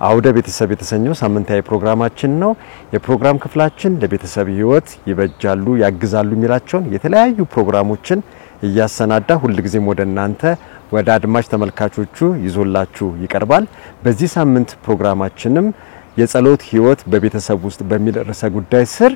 አውደ ቤተሰብ የተሰኘው ሳምንታዊ ፕሮግራማችን ነው። የፕሮግራም ክፍላችን ለቤተሰብ ህይወት ይበጃሉ ያግዛሉ የሚላቸውን የተለያዩ ፕሮግራሞችን እያሰናዳ ሁልጊዜም ወደ እናንተ ወደ አድማጭ ተመልካቾቹ ይዞላችሁ ይቀርባል። በዚህ ሳምንት ፕሮግራማችንም የጸሎት ህይወት በቤተሰብ ውስጥ በሚል ርዕሰ ጉዳይ ስር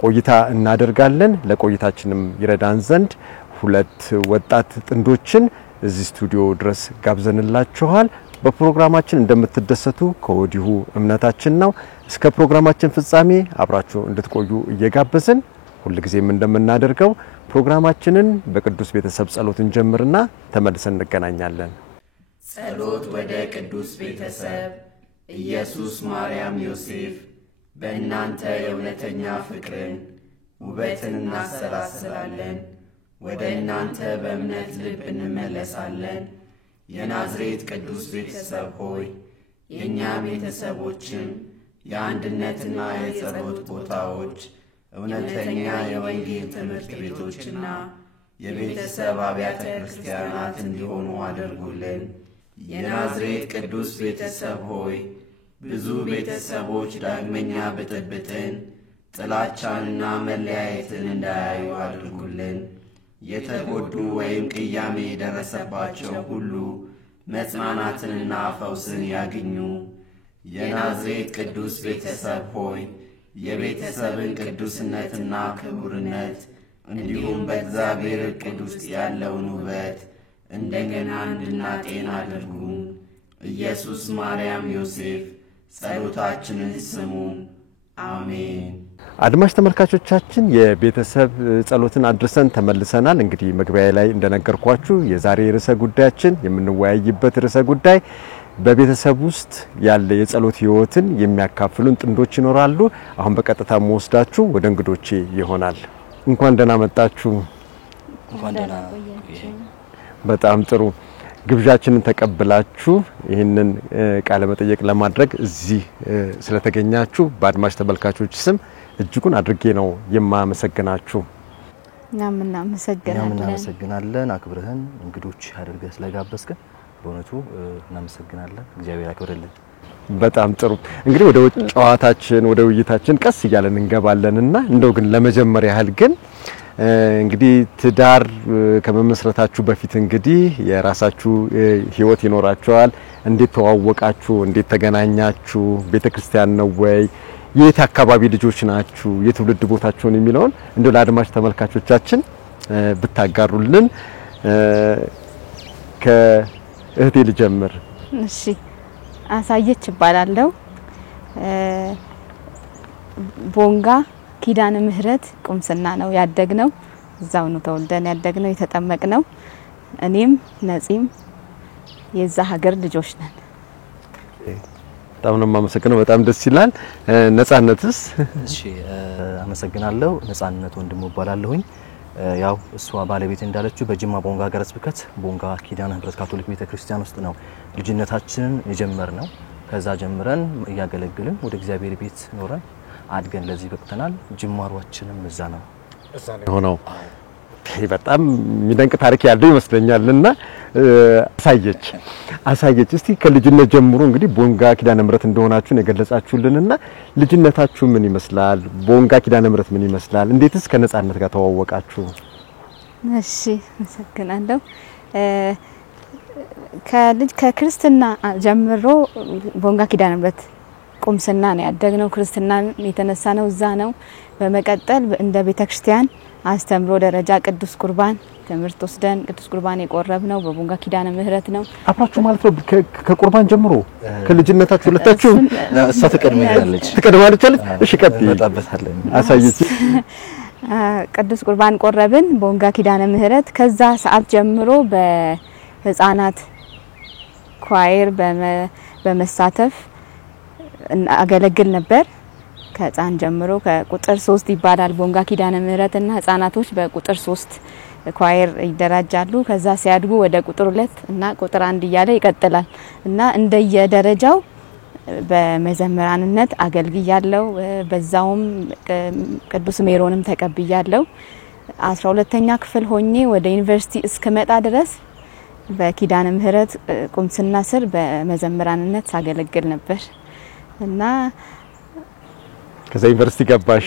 ቆይታ እናደርጋለን። ለቆይታችንም ይረዳን ዘንድ ሁለት ወጣት ጥንዶችን እዚህ ስቱዲዮ ድረስ ጋብዘንላችኋል። በፕሮግራማችን እንደምትደሰቱ ከወዲሁ እምነታችን ነው። እስከ ፕሮግራማችን ፍጻሜ አብራችሁ እንድትቆዩ እየጋበዝን ሁልጊዜም እንደምናደርገው ፕሮግራማችንን በቅዱስ ቤተሰብ ጸሎት እንጀምርና ተመልሰን እንገናኛለን። ጸሎት ወደ ቅዱስ ቤተሰብ ኢየሱስ ማርያም ዮሴፍ በእናንተ የእውነተኛ ፍቅርን ውበትን እናሰላስላለን። ወደ እናንተ በእምነት ልብ እንመለሳለን። የናዝሬት ቅዱስ ቤተሰብ ሆይ የእኛ ቤተሰቦችም የአንድነትና የጸሎት ቦታዎች እውነተኛ የወንጌል ትምህርት ቤቶችና የቤተሰብ አብያተ ክርስቲያናት እንዲሆኑ አድርጉልን። የናዝሬት ቅዱስ ቤተሰብ ሆይ ብዙ ቤተሰቦች ዳግመኛ ብጥብጥን፣ ጥላቻንና መለያየትን እንዳያዩ አድርጉልን። የተጎዱ ወይም ቅያሜ የደረሰባቸው ሁሉ መጽናናትንና ፈውስን ያግኙ። የናዝሬት ቅዱስ ቤተሰብ ሆይ የቤተሰብን ቅዱስነትና ክቡርነት እንዲሁም በእግዚአብሔር ዕቅድ ውስጥ ያለውን ውበት እንደገና እንድናጤን አድርጉ። ኢየሱስ ማርያም ዮሴፍ ጸሎታችንን ስሙ። አሜን። አድማጭ ተመልካቾቻችን የቤተሰብ ጸሎትን አድርሰን ተመልሰናል። እንግዲህ መግቢያ ላይ እንደነገርኳችሁ የዛሬ ርዕሰ ጉዳያችን የምንወያይበት ርዕሰ ጉዳይ በቤተሰብ ውስጥ ያለ የጸሎት ህይወትን የሚያካፍሉን ጥንዶች ይኖራሉ። አሁን በቀጥታ ወስዳችሁ ወደ እንግዶቼ ይሆናል። እንኳን ደህና መጣችሁ። እንኳን ደህና ቆያችሁ። በጣም ጥሩ። ግብዣችንን ተቀብላችሁ ይህንን ቃለ መጠየቅ ለማድረግ እዚህ ስለተገኛችሁ በአድማጭ ተመልካቾች ስም እጅጉን አድርጌ ነው የማመሰግናችሁ። እናመሰግናለን። አክብረህን እንግዶች አድርገህ ስለጋበዝከን በእውነቱ እናመሰግናለን። እግዚአብሔር ያክብርልን። በጣም ጥሩ። እንግዲህ ወደ ጨዋታችን ወደ ውይይታችን ቀስ እያለን እንገባለንና እንደው ግን ለመጀመሪያ ያህል ግን እንግዲህ ትዳር ከመመስረታችሁ በፊት እንግዲህ የራሳችሁ ህይወት ይኖራችኋል። እንዴት ተዋወቃችሁ? እንዴት ተገናኛችሁ? ቤተክርስቲያን ነው ወይ? የት አካባቢ ልጆች ናችሁ? የትውልድ ቦታችሁን የሚለውን እንደው ለአድማጭ ተመልካቾቻችን ብታጋሩልን። ከእህቴ ልጀምር። እሺ፣ አሳየች እባላለሁ። ቦንጋ ኪዳነ ምህረት ቁምስና ነው ያደግነው። እዛው ነው ተወልደን ያደግነው የተጠመቅነው። እኔም ነፂም የዛ ሀገር ልጆች ነን። በጣም ነው የማመሰግነው። በጣም ደስ ይላል። ነጻነትስ? እሺ፣ አመሰግናለሁ። ነጻነት ወንድሙ እባላለሁኝ። ያው እሷ ባለቤት እንዳለችው በጅማ ቦንጋ ሀገረ ስብከት ቦንጋ ኪዳነ ምህረት ካቶሊክ ቤተክርስቲያን ውስጥ ነው ልጅነታችንን የጀመርነው። ከዛ ጀምረን እያገለግልን ወደ እግዚአብሔር ቤት ኖረን አድገን ለዚህ በቅተናል። ጅማሯችንም እዛ ነው ሆነው። በጣም የሚደንቅ ታሪክ ያለው ይመስለኛልና አሳየች እስቲ ከልጅነት ጀምሮ እንግዲህ ቦንጋ ኪዳነ ምህረት እንደሆናችሁ ነው የገለጻችሁልንና ልጅነታችሁ ምን ይመስላል? ቦንጋ ኪዳነ ምህረት ምን ይመስላል? እንዴትስ ከነጻነት ጋር ተዋወቃችሁ? እሺ፣ አመሰግናለሁ። ከክርስትና ጀምሮ ቦንጋ ኪዳነ ምህረት ቁምስና ነው ያደግነው። ክርስትና የተነሳ ነው እዛ ነው። በመቀጠል እንደ ቤተክርስቲያን አስተምሮ ደረጃ ቅዱስ ቁርባን ትምህርት ወስደን ቅዱስ ቁርባን የቆረብነው በቦንጋ ኪዳነ ምህረት ነው። አብራችሁ ማለት ነው ከቁርባን ጀምሮ ከልጅነታችሁ ሁለታችሁ? እሷ ትቀድማለች። እሺ፣ ቀጥይ። እንመጣበታለን። አሳየች። ቅዱስ ቁርባን ቆረብን ቦንጋ ኪዳነ ምህረት። ከዛ ሰዓት ጀምሮ በህፃናት ኳየር በመሳተፍ አገለግል ነበር። ከህፃን ጀምሮ ከቁጥር 3 ይባላል ቦንጋ ኪዳነ ምህረትና ህፃናቶች በቁጥር 3 ኳየር ይደራጃሉ። ከዛ ሲያድጉ ወደ ቁጥር 2 እና ቁጥር 1 እያለ ይቀጥላል እና እንደየደረጃው በመዘምራንነት አገልግያለሁ። በዛውም ቅዱስ ሜሮንም ተቀብያለሁ። 12ኛ ክፍል ሆኜ ወደ ዩኒቨርሲቲ እስከመጣ ድረስ በኪዳነ ምህረት ቁምስና ስር በመዘምራንነት ሳገለግል ነበር እና ከዛ ዩኒቨርሲቲ ገባሽ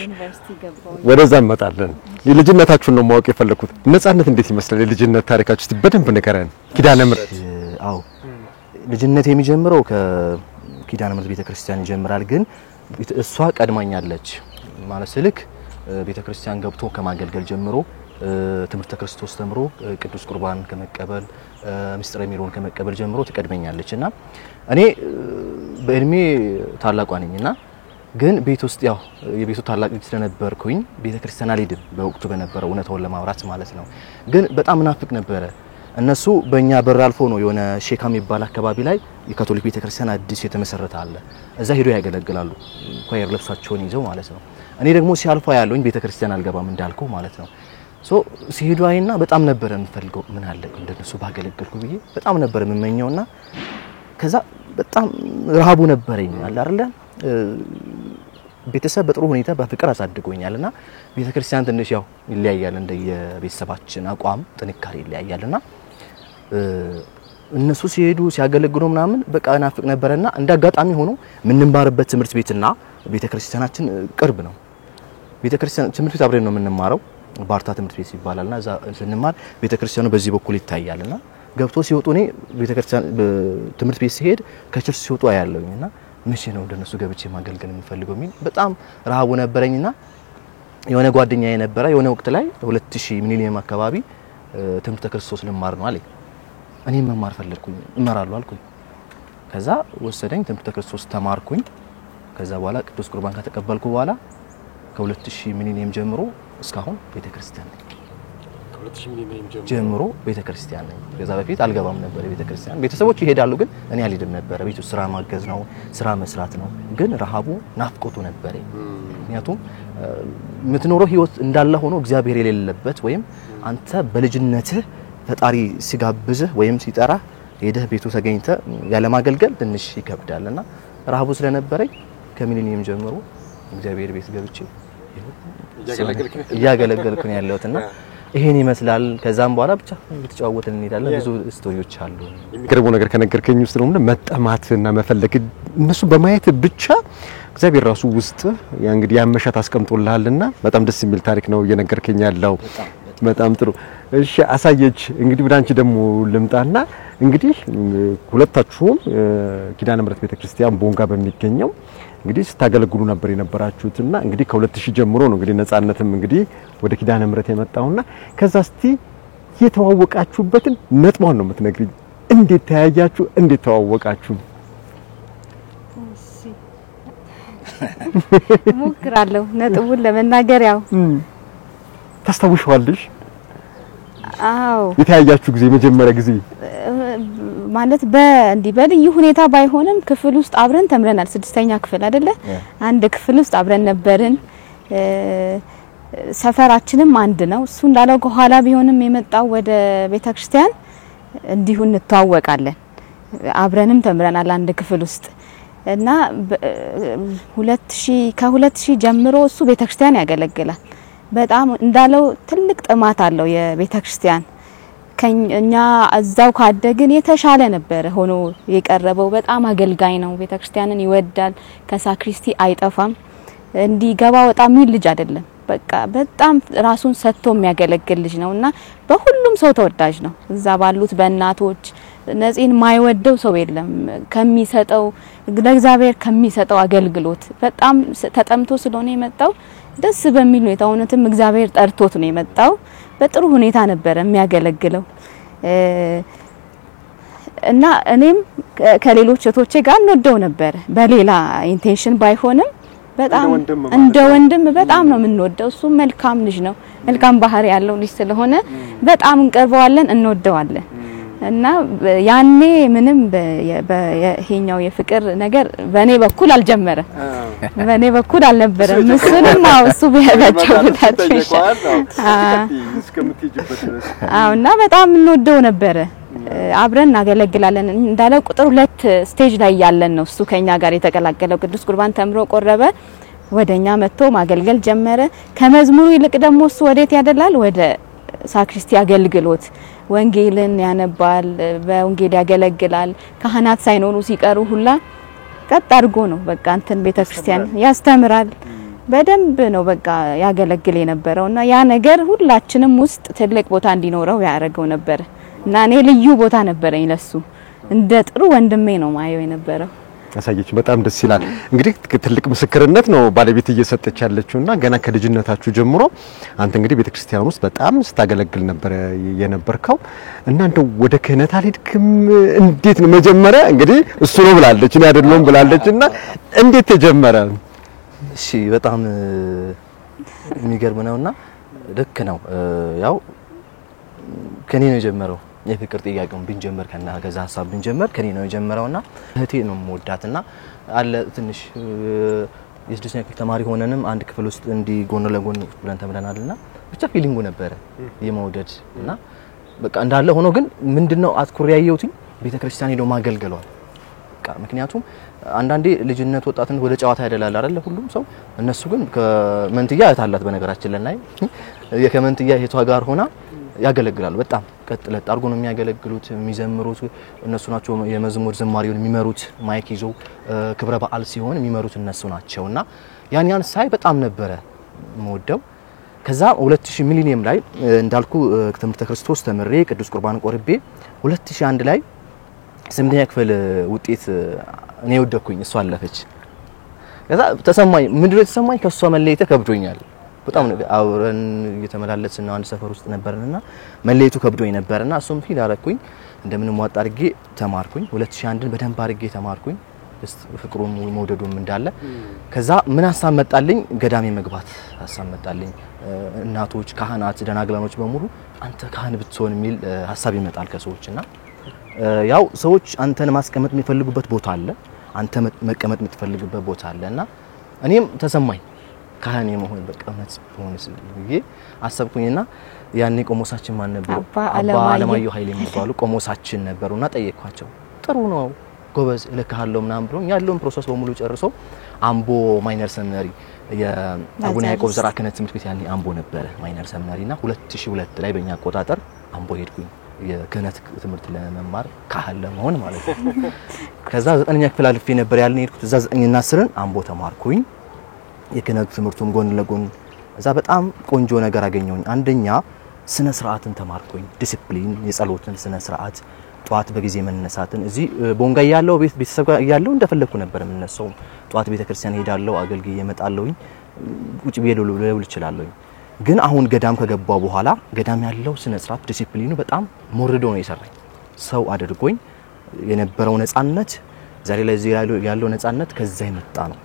ወደዛ እንመጣለን የልጅነታችሁን ነው ማወቅ የፈለኩት ነጻነት እንዴት ይመስላል የልጅነት ታሪካችሁ እስቲ በደንብ ንገረን ኪዳነ ምህረት አው ልጅነት የሚጀምረው ከኪዳነ ምህረት ቤተክርስቲያን ይጀምራል ግን እሷ ቀድማኛለች ማለት ስልክ ቤተክርስቲያን ገብቶ ከማገልገል ጀምሮ ትምህርተ ክርስቶስ ተምሮ ቅዱስ ቁርባን ከመቀበል ምስጢረ ሜሮን ከመቀበል ጀምሮ ተቀድመኛለችና እኔ በእድሜ ታላቋ ነኝና ግን ቤት ውስጥ ያው የቤቱ ታላቅ ልጅ ስለነበርኩኝ ቤተክርስቲያን አልሄድም በወቅቱ በነበረው እውነታውን ለማውራት ማለት ነው ግን በጣም ናፍቅ ነበር እነሱ በእኛ በር አልፎ ነው የሆነ ሼካ የሚባል አካባቢ ላይ የካቶሊክ ቤተክርስቲያን አዲስ የተመሰረተ አለ እዛ ሄዶ ያገለግላሉ ኳየር ለብሳቸውን ይዘው ማለት ነው እኔ ደግሞ ሲያልፋ ያለውኝ ቤተክርስቲያን አልገባም እንዳልኩ ማለት ነው ሶ ሲሄዱ አይና በጣም ነበር እንፈልገው ምን አለ እንደነሱ ባገለግልኩ ብዬ በጣም ነበር የምመኘውና ከዛ በጣም ረሃቡ ነበርኝ አለ አይደል ቤተሰብ በጥሩ ሁኔታ በፍቅር አሳድጎኛልና ቤተክርስቲያን ትንሽ ያው ይለያያል እንደ የቤተሰባችን አቋም ጥንካሬ ይለያያልና እነሱ ሲሄዱ ሲያገለግሉ ምናምን በቃ ናፍቅ ነበርና እንዳጋጣሚ ሆኖ ምንማርበት ትምህርት ቤትና ቤተክርስቲያናችን ቅርብ ነው ቤተክርስቲያን ትምህርት ቤት አብረን ነው የምንማረው ባርታ ትምህርት ቤት ይባላልና እዛ ስንማር ቤተክርስቲያኑ በዚህ በኩል ይታያልና ገብቶ ሲወጡ እኔ ቤተክርስቲያን ትምህርት ቤት ሲሄድ ከቸርች ሲወጡ አያለውኝና መቼ ነው እንደነሱ ገብቼ ማገልገል የምፈልገው ሚል በጣም ረሃቡ ነበርኝና የሆነ ጓደኛዬ ነበር የሆነ ወቅት ላይ 2000 ሚሊኒየም አካባቢ ትምህርተ ክርስቶስ ልማር ነው አለኝ እኔ መማር ፈለኩኝ እመራለሁ አልኩኝ ከዛ ወሰደኝ ትምህርተ ክርስቶስ ተማርኩኝ ከዛ በኋላ ቅዱስ ቁርባን ከተቀበልኩ በኋላ ከ2000 ሚሊኒየም ጀምሮ እስካሁን ቤተክርስቲያን ነኝ ከ2000 ሚሊኒየም ጀምሮ ቤተክርስቲያን ነኝ ከዛ በፊት አልገባም ነበር ቤተክርስቲያን ቤተሰቦች ይሄዳሉ ግን እኔ አልሄድም ነበር ቤቱ ስራ ማገዝ ነው ስራ መስራት ነው ግን ረሃቡ ናፍቆቱ ነበር ምክንያቱም ምትኖረው ህይወት እንዳለ ሆኖ እግዚአብሔር የሌለበት ወይም አንተ በልጅነትህ ፈጣሪ ሲጋብዝህ ወይም ሲጠራ ሄደህ ቤቱ ተገኝተ ያለ ማገልገል ትንሽ ይከብዳልና ረሃቡ ስለነበረኝ ከሚሊኒየም ጀምሮ እግዚአብሔር ቤት ገብቼ ያገለገልኩ ነው ያለውትና ይሄን ይመስላል ከዛም በኋላ ብቻ እየተጫወትን እንሄዳለን ብዙ ስቶሪዎች አሉ ግርቦ ነገር ከነገርከኝ ውስጥ ነው መጠማትና መፈለግ እነሱ በማየት ብቻ እግዚአብሔር ራሱ ውስጥ ያ እንግዲህ ያመሻት አስቀምጦልሃልና በጣም ደስ የሚል ታሪክ ነው እየነገርከኝ ያለው በጣም ጥሩ እሺ አሳየች እንግዲህ ወዳንቺ ደግሞ ልምጣና እንግዲህ ሁለታችሁም ኪዳነ ምህረት ቤተክርስቲያን ቦንጋ በሚገኘው እንግዲህ ስታገለግሉ ነበር የነበራችሁትና እንግዲህ ከ2000 ጀምሮ ነው እንግዲህ ነጻነትም እንግዲህ ወደ ኪዳነ ምህረት የመጣውና ከዛ እስቲ የተዋወቃችሁበትን ነጥቧን ነው የምትነግሪኝ እንዴት ተያያችሁ እንዴት ተዋወቃችሁ ሞክራለሁ ነጥቡን ለመናገር ያው ታስታውሻለሽ አው የተያያችሁ ጊዜ መጀመሪያ ጊዜ ማለት በእንዲ በልዩ ሁኔታ ባይሆንም ክፍል ውስጥ አብረን ተምረናል 6ኛ ክፍል አይደለ አንድ ክፍል ውስጥ አብረን ነበርን ሰፈራችንም አንድ ነው እሱ እንዳለው ከኋላ ቢሆንም የመጣው ወደ ቤተክርስቲያን እንዲሁ እንተዋወቃለን አብረንም ተምረናል አንድ ክፍል ውስጥ እና 2000 ጀምሮ እሱ ቤተክርስቲያን ያገለግላል በጣም እንዳለው ትልቅ ጥማት አለው የቤተክርስቲያን ከኛ እዛው ካደግን የተሻለ ነበር ሆኖ የቀረበው በጣም አገልጋይ ነው ቤተክርስቲያንን ይወዳል ከሳክሪስቲ አይጠፋም እንዲገባ በጣም ሚል ልጅ አይደለም በቃ በጣም ራሱን ሰጥቶ የሚያገለግል ልጅ ነውና በሁሉም ሰው ተወዳጅ ነው እዛ ባሉት በእናቶች ነፂን ማይወደው ሰው የለም ከሚሰጠው ለእግዚአብሔር ከሚሰጠው አገልግሎት በጣም ተጠምቶ ስለሆነ የመጣው ደስ በሚል ሁኔታ እውነትም እግዚአብሔር ጠርቶት ነው የመጣው በጥሩ ሁኔታ ነበር የሚያገለግለው እና እኔም ከሌሎች እህቶቼ ጋር እንወደው ነበር በሌላ ኢንቴንሽን ባይሆንም በጣም እንደ ወንድም በጣም ነው የምንወደው እሱ መልካም ልጅ ነው መልካም ባህሪ ያለው ልጅ ስለሆነ በጣም እንቀርበዋለን እንወደዋለን እና ያኔ ምንም በይሄኛው የፍቅር ነገር በኔ በኩል አልጀመረም በኔ በኩል አልነበረም ምስልም እሱ ቢያጋጨው ታጥሽ እና በጣም እንወደው ነበር አብረን እናገለግላለን እንዳለው ቁጥር 2 ስቴጅ ላይ ያለን ነው እሱ ከኛ ጋር የተቀላቀለው ቅዱስ ቁርባን ተምሮ ቆረበ ወደኛ መጥቶ ማገልገል ጀመረ ከመዝሙሩ ይልቅ ደግሞ እሱ ወዴት ያደላል ወደ ሳክሪስቲ አገልግሎት ወንጌልን ያነባል በወንጌል ያገለግላል ካህናት ሳይኖሩ ሲቀሩ ሁላ ቀጥ አድርጎ ነው በቃ እንትን ቤተክርስቲያን ያስተምራል በደንብ ነው በቃ ያገለግል የነበረውና ያ ነገር ሁላችንም ውስጥ ትልቅ ቦታ እንዲኖረው ያደረገው ነበር እና እኔ ልዩ ቦታ ነበርኝ ለሱ እንደ ጥሩ ወንድሜ ነው ማየው የነበረው አሳየች በጣም ደስ ይላል እንግዲህ ትልቅ ምስክርነት ነው ባለቤት እየሰጠች ያለችውና ገና ከልጅነታችሁ ጀምሮ አንተ እንግዲህ ቤተክርስቲያን ውስጥ በጣም ስታገለግል ነበር የነበርከው እና እንደው ወደ ክህነት አልሄድክም እንዴት ነው መጀመሪያ እንግዲህ እሱ ነው ብላለች እኔ አይደለም ብላለችና እንዴት ተጀመረ እሺ በጣም የሚገርም ነውና ልክ ነው ያው ከኔ ነው የጀመረው የፍቅር ጥያቄውን ብንጀምር ከና ገዛ ሐሳብ ብንጀምር ከኔ ነው የጀመረውና እህቴ ነው የምወዳትና አለ ትንሽ የስድስተኛ ክፍል ተማሪ ሆነንም አንድ ክፍል ውስጥ እንዲ ጎን ለጎን ብለን ተምረናልና ብቻ ፊሊንጉ ነበረ የመውደድና በቃ እንዳለ ሆኖ ግን ምንድነው አትኩር ያየሁት ቤተክርስቲያን ሄዶ ማገልገሏል በቃ ምክንያቱም አንዳንዴ ልጅነት ወጣትን ወደ ጨዋታ ያደላል አይደል ሁሉም ሰው እነሱ ግን ከመንትያ እህታላት በነገራችን ላይ የከመንትያ እህቷ ጋር ሆና ያገለግላሉ በጣም ቀጥለጥ አርጎ ነው የሚያገለግሉት የሚዘምሩት እነሱ ናቸው የመዝሙር ዝማሬውን የሚመሩት ማይክ ይዘው ክብረ በዓል ሲሆን የሚመሩት እነሱ ናቸውና ያን ሳይ በጣም ነበረ ሞደው ከዛ 2000 ሚሊኒየም ላይ እንዳልኩ ትምህርተ ክርስቶስ ተምሬ ቅዱስ ቁርባን ቆርቤ 2001 ላይ ስምንተኛ ክፍል ውጤት እኔ ወደኩኝ እሷ አለፈች ከዛ ተሰማኝ ምንድነው ተሰማኝ ከሷ መለየት ከብዶኛል በጣም አውረን እየተመላለስን አንድ ሰፈር ውስጥ ነበርንና መለየቱ ከብዶኝ ነበርና እሱም ፊል አረኩኝ እንደምንም ዋጣ አርጌ ተማርኩኝ 2001ን በደንብ አርጌ ተማርኩኝ ፍቅሩም መውደዱም እንዳለ ከዛ ምን ሐሳብ መጣልኝ ገዳሜ መግባት ሐሳብ መጣልኝ እናቶች ካህናት ደናግላኖች በሙሉ አንተ ካህን ብትሆን የሚል ሐሳብ ይመጣል ከሰዎችና ያው ሰዎች አንተን ማስቀመጥ የሚፈልጉበት ቦታ አለ አንተ መቀመጥ የምትፈልግበት ቦታ አለና እኔም ተሰማኝ ካህን የመሆን በቃ መስቦንስ ብዬ አሰብኩኝና ያኔ ቆሞሳችን ማን ነበሩ አባ አለማየሁ ኃይሌ የሚባሉ ቆሞሳችን ነበሩና ጠየቅኳቸው ጥሩ ነው ጎበዝ ለካህለው ምናም ብሎ ያለውን ፕሮሰስ በሙሉ ጨርሶ አምቦ ማይነር ሰሚናሪ የአቡነ ያዕቆብ ዘራ ክህነት ትምህርት ቤት ያኔ አምቦ ነበረ ማይነር ሰሚናሪና 2002 ላይ በእኛ አቆጣጠር አምቦ ሄድኩኝ የክህነት ትምህርት ለመማር ካህን ለመሆን ማለት ነው ከዛ 9ኛ ክፍል አልፌ ነበር ያልን ሄድኩት እዛ 9ና 10ን አምቦ ተማርኩኝ የክህነት ትምህርቱም ጎን ለጎን እዛ በጣም ቆንጆ ነገር አገኘሁኝ አንደኛ ስነ ስርዓትን ተማርኩኝ ዲሲፕሊን የጸሎትን ስነ ስርዓት ጧት በጊዜ መነሳትን እዚህ ቦንጋ ያለው ቤተሰብ ጋር ያለው እንደፈለኩ ነበር የምነሳው ጧት ቤተክርስቲያን ሄዳለሁ አገልግዬ እመጣለሁኝ ቁጭ ብዬ ልውል እችላለሁኝ ግን አሁን ገዳም ከገባው በኋላ ገዳም ያለው ስነ ስርዓት ዲሲፕሊኑ በጣም ሞርዶ ነው የሰራኝ ሰው አድርጎኝ የነበረው ነፃነት ዛሬ ላይ ያለው ነፃነት ከዛ ይመጣ ነው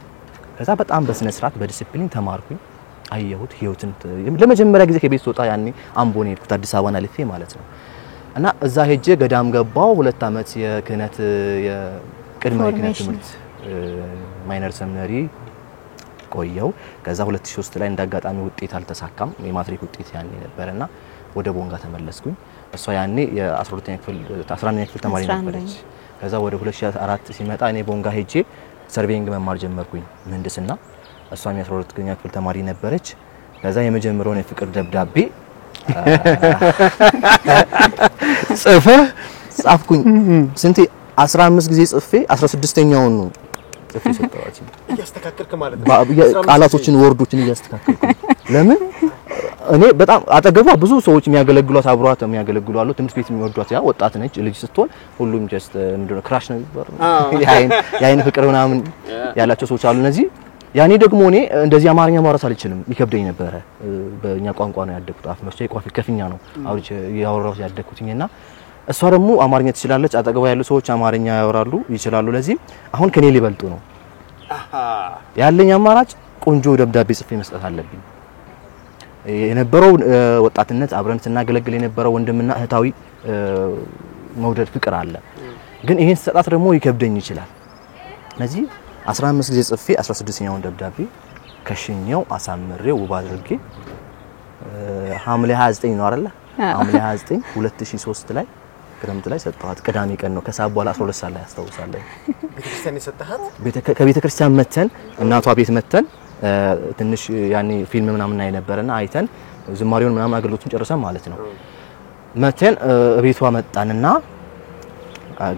ከዛ በጣም በስነ ስርዓት በዲሲፕሊን ተማርኩኝ አየሁት ህይወትን ለመጀመሪያ ጊዜ ከቤት ወጣ ያኔ አምቦኔ ሄድኩት አዲስ አበባና ልፌ ማለት ነው እና እዛ ሄጄ ገዳም ገባው 2 አመት የክህነት የቅድመ ክህነት ትምህርት ማይነር ሰሚናሪ ቆየው ከዛ 2003 ላይ እንዳጋጣሚ ውጤት አልተሳካም የማትሪክ ውጤት ያኔ ነበርና ወደ ቦንጋ ተመለስኩኝ እሷ ያኔ የ12ኛ ክፍል 11ኛ ክፍል ተማሪ ነበረች ከዛ ወደ 2004 ሲመጣ እኔ ቦንጋ ሄጄ ሰርቬይንግ መማር ጀመርኩኝ ምህንድስና እሷም የ12ኛ ክፍል ተማሪ ነበረች ከዛ የመጀመሪያውን የፍቅር ደብዳቤ ጻፍኩኝ ስንቴ 15 ጊዜ ጽፌ 16ኛውን ነው ጽፌ ሰጠዋች ያስተካከልክ ማለት ነው ቃላቶችን ወርዶችን ያስተካከልኩ ለምን እኔ በጣም አጠገቧ ብዙ ሰዎች የሚያገለግሏት አብሯት የሚያገለግሉ አሉ ትምህርት ቤት የሚወዷት ያ ወጣት ነች ልጅ ስትሆን ሁሉም ጀስት ምንድነው ክራሽ ነው ይባላል ያይን ፍቅር ምናምን ያላቸው ሰዎች አሉ እነዚህ ያኔ ደግሞ እኔ እንደዚህ አማርኛ ማውራት አልችልም ይከብደኝ ነበር በእኛ ቋንቋ ነው ያደኩት አፍ መስጫ ይቋፊ ከፍኛ ነው አውርቼ ያወራው ያደኩትኝና እሷ ደግሞ አማርኛ ትችላለች አጠገቧ ያሉ ሰዎች አማርኛ ያወራሉ ይችላሉ ለዚህ አሁን ከኔ ሊበልጡ ነው ያለኝ አማራጭ ቆንጆ ደብዳቤ ጽፌ መስጠት አለብኝ የነበረው ወጣትነት አብረን ስናገለግል የነበረው ወንድምና እህታዊ መውደድ ፍቅር አለ ግን ይሄን ሰጣት ደግሞ ይከብደኝ ይችላል ስለዚህ 15 ጊዜ ጽፌ 16ኛውን ደብዳቤ ከሽኛው አሳምሬው ውብ አድርጌ ሐምሌ 29 ነው አይደል ሐምሌ 29 2003 ላይ ክረምት ላይ ሰጣት ቅዳሜ ቀን ነው ከሰዓት በኋላ 12 ሰዓት ላይ አስተውሳለሁ ቤተክርስቲያን የሰጣሃት ከቤተክርስቲያን መተን እናቷ ቤት መተን ትንሽ ያኔ ፊልም ምናምን አይ ነበርና አይተን ዝማሬውን ምናምን አገልግሎቱን ጨርሰን ማለት ነው መተን ቤቷ መጣንና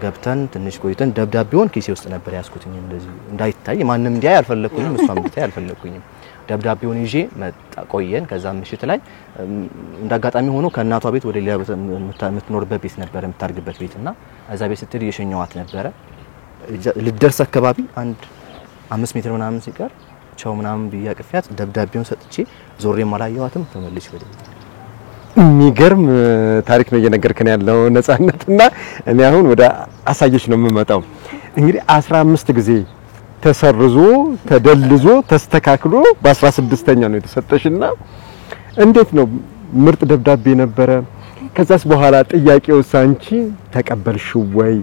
ገብተን ትንሽ ቆይተን ደብዳቤውን ኪሴ ውስጥ ነበር ያስኩትኝ እንደዚህ እንዳይታይ ማንንም እንዲያይ አልፈለኩኝም እሷም እንድታይ አልፈለኩኝም ደብዳቤውን ይዤ መጣ ቆየን ከዛ ምሽት ላይ እንዳጋጣሚ ሆኖ ከእናቷ ቤት ወደ ሌላ ቤት የምትኖርበት ቤት ነበር የምታርግበት ቤትና እዛ ቤት ስትሄድ የሸኛዋት ነበር ልደርስ አካባቢ አንድ 5 ሜትር ምናምን ሲቀር ቻው ምናምን ቢያቀፊያት ደብዳቤውን ሰጥቼ ዞሬ ማላየዋትም ተመልሼ ወደ የሚገርም ታሪክ ነው እየነገርከን ያለው ነጻነትና እኔ አሁን ወደ አሳየሽ ነው የምመጣው እንግዲህ 15 ጊዜ ተሰርዞ ተደልዞ ተስተካክሎ በ16ኛ ነው የተሰጠሽና እንዴት ነው ምርጥ ደብዳቤ ነበረ ከዛስ በኋላ ጥያቄው ሳንቺ ተቀበልሽው ወይ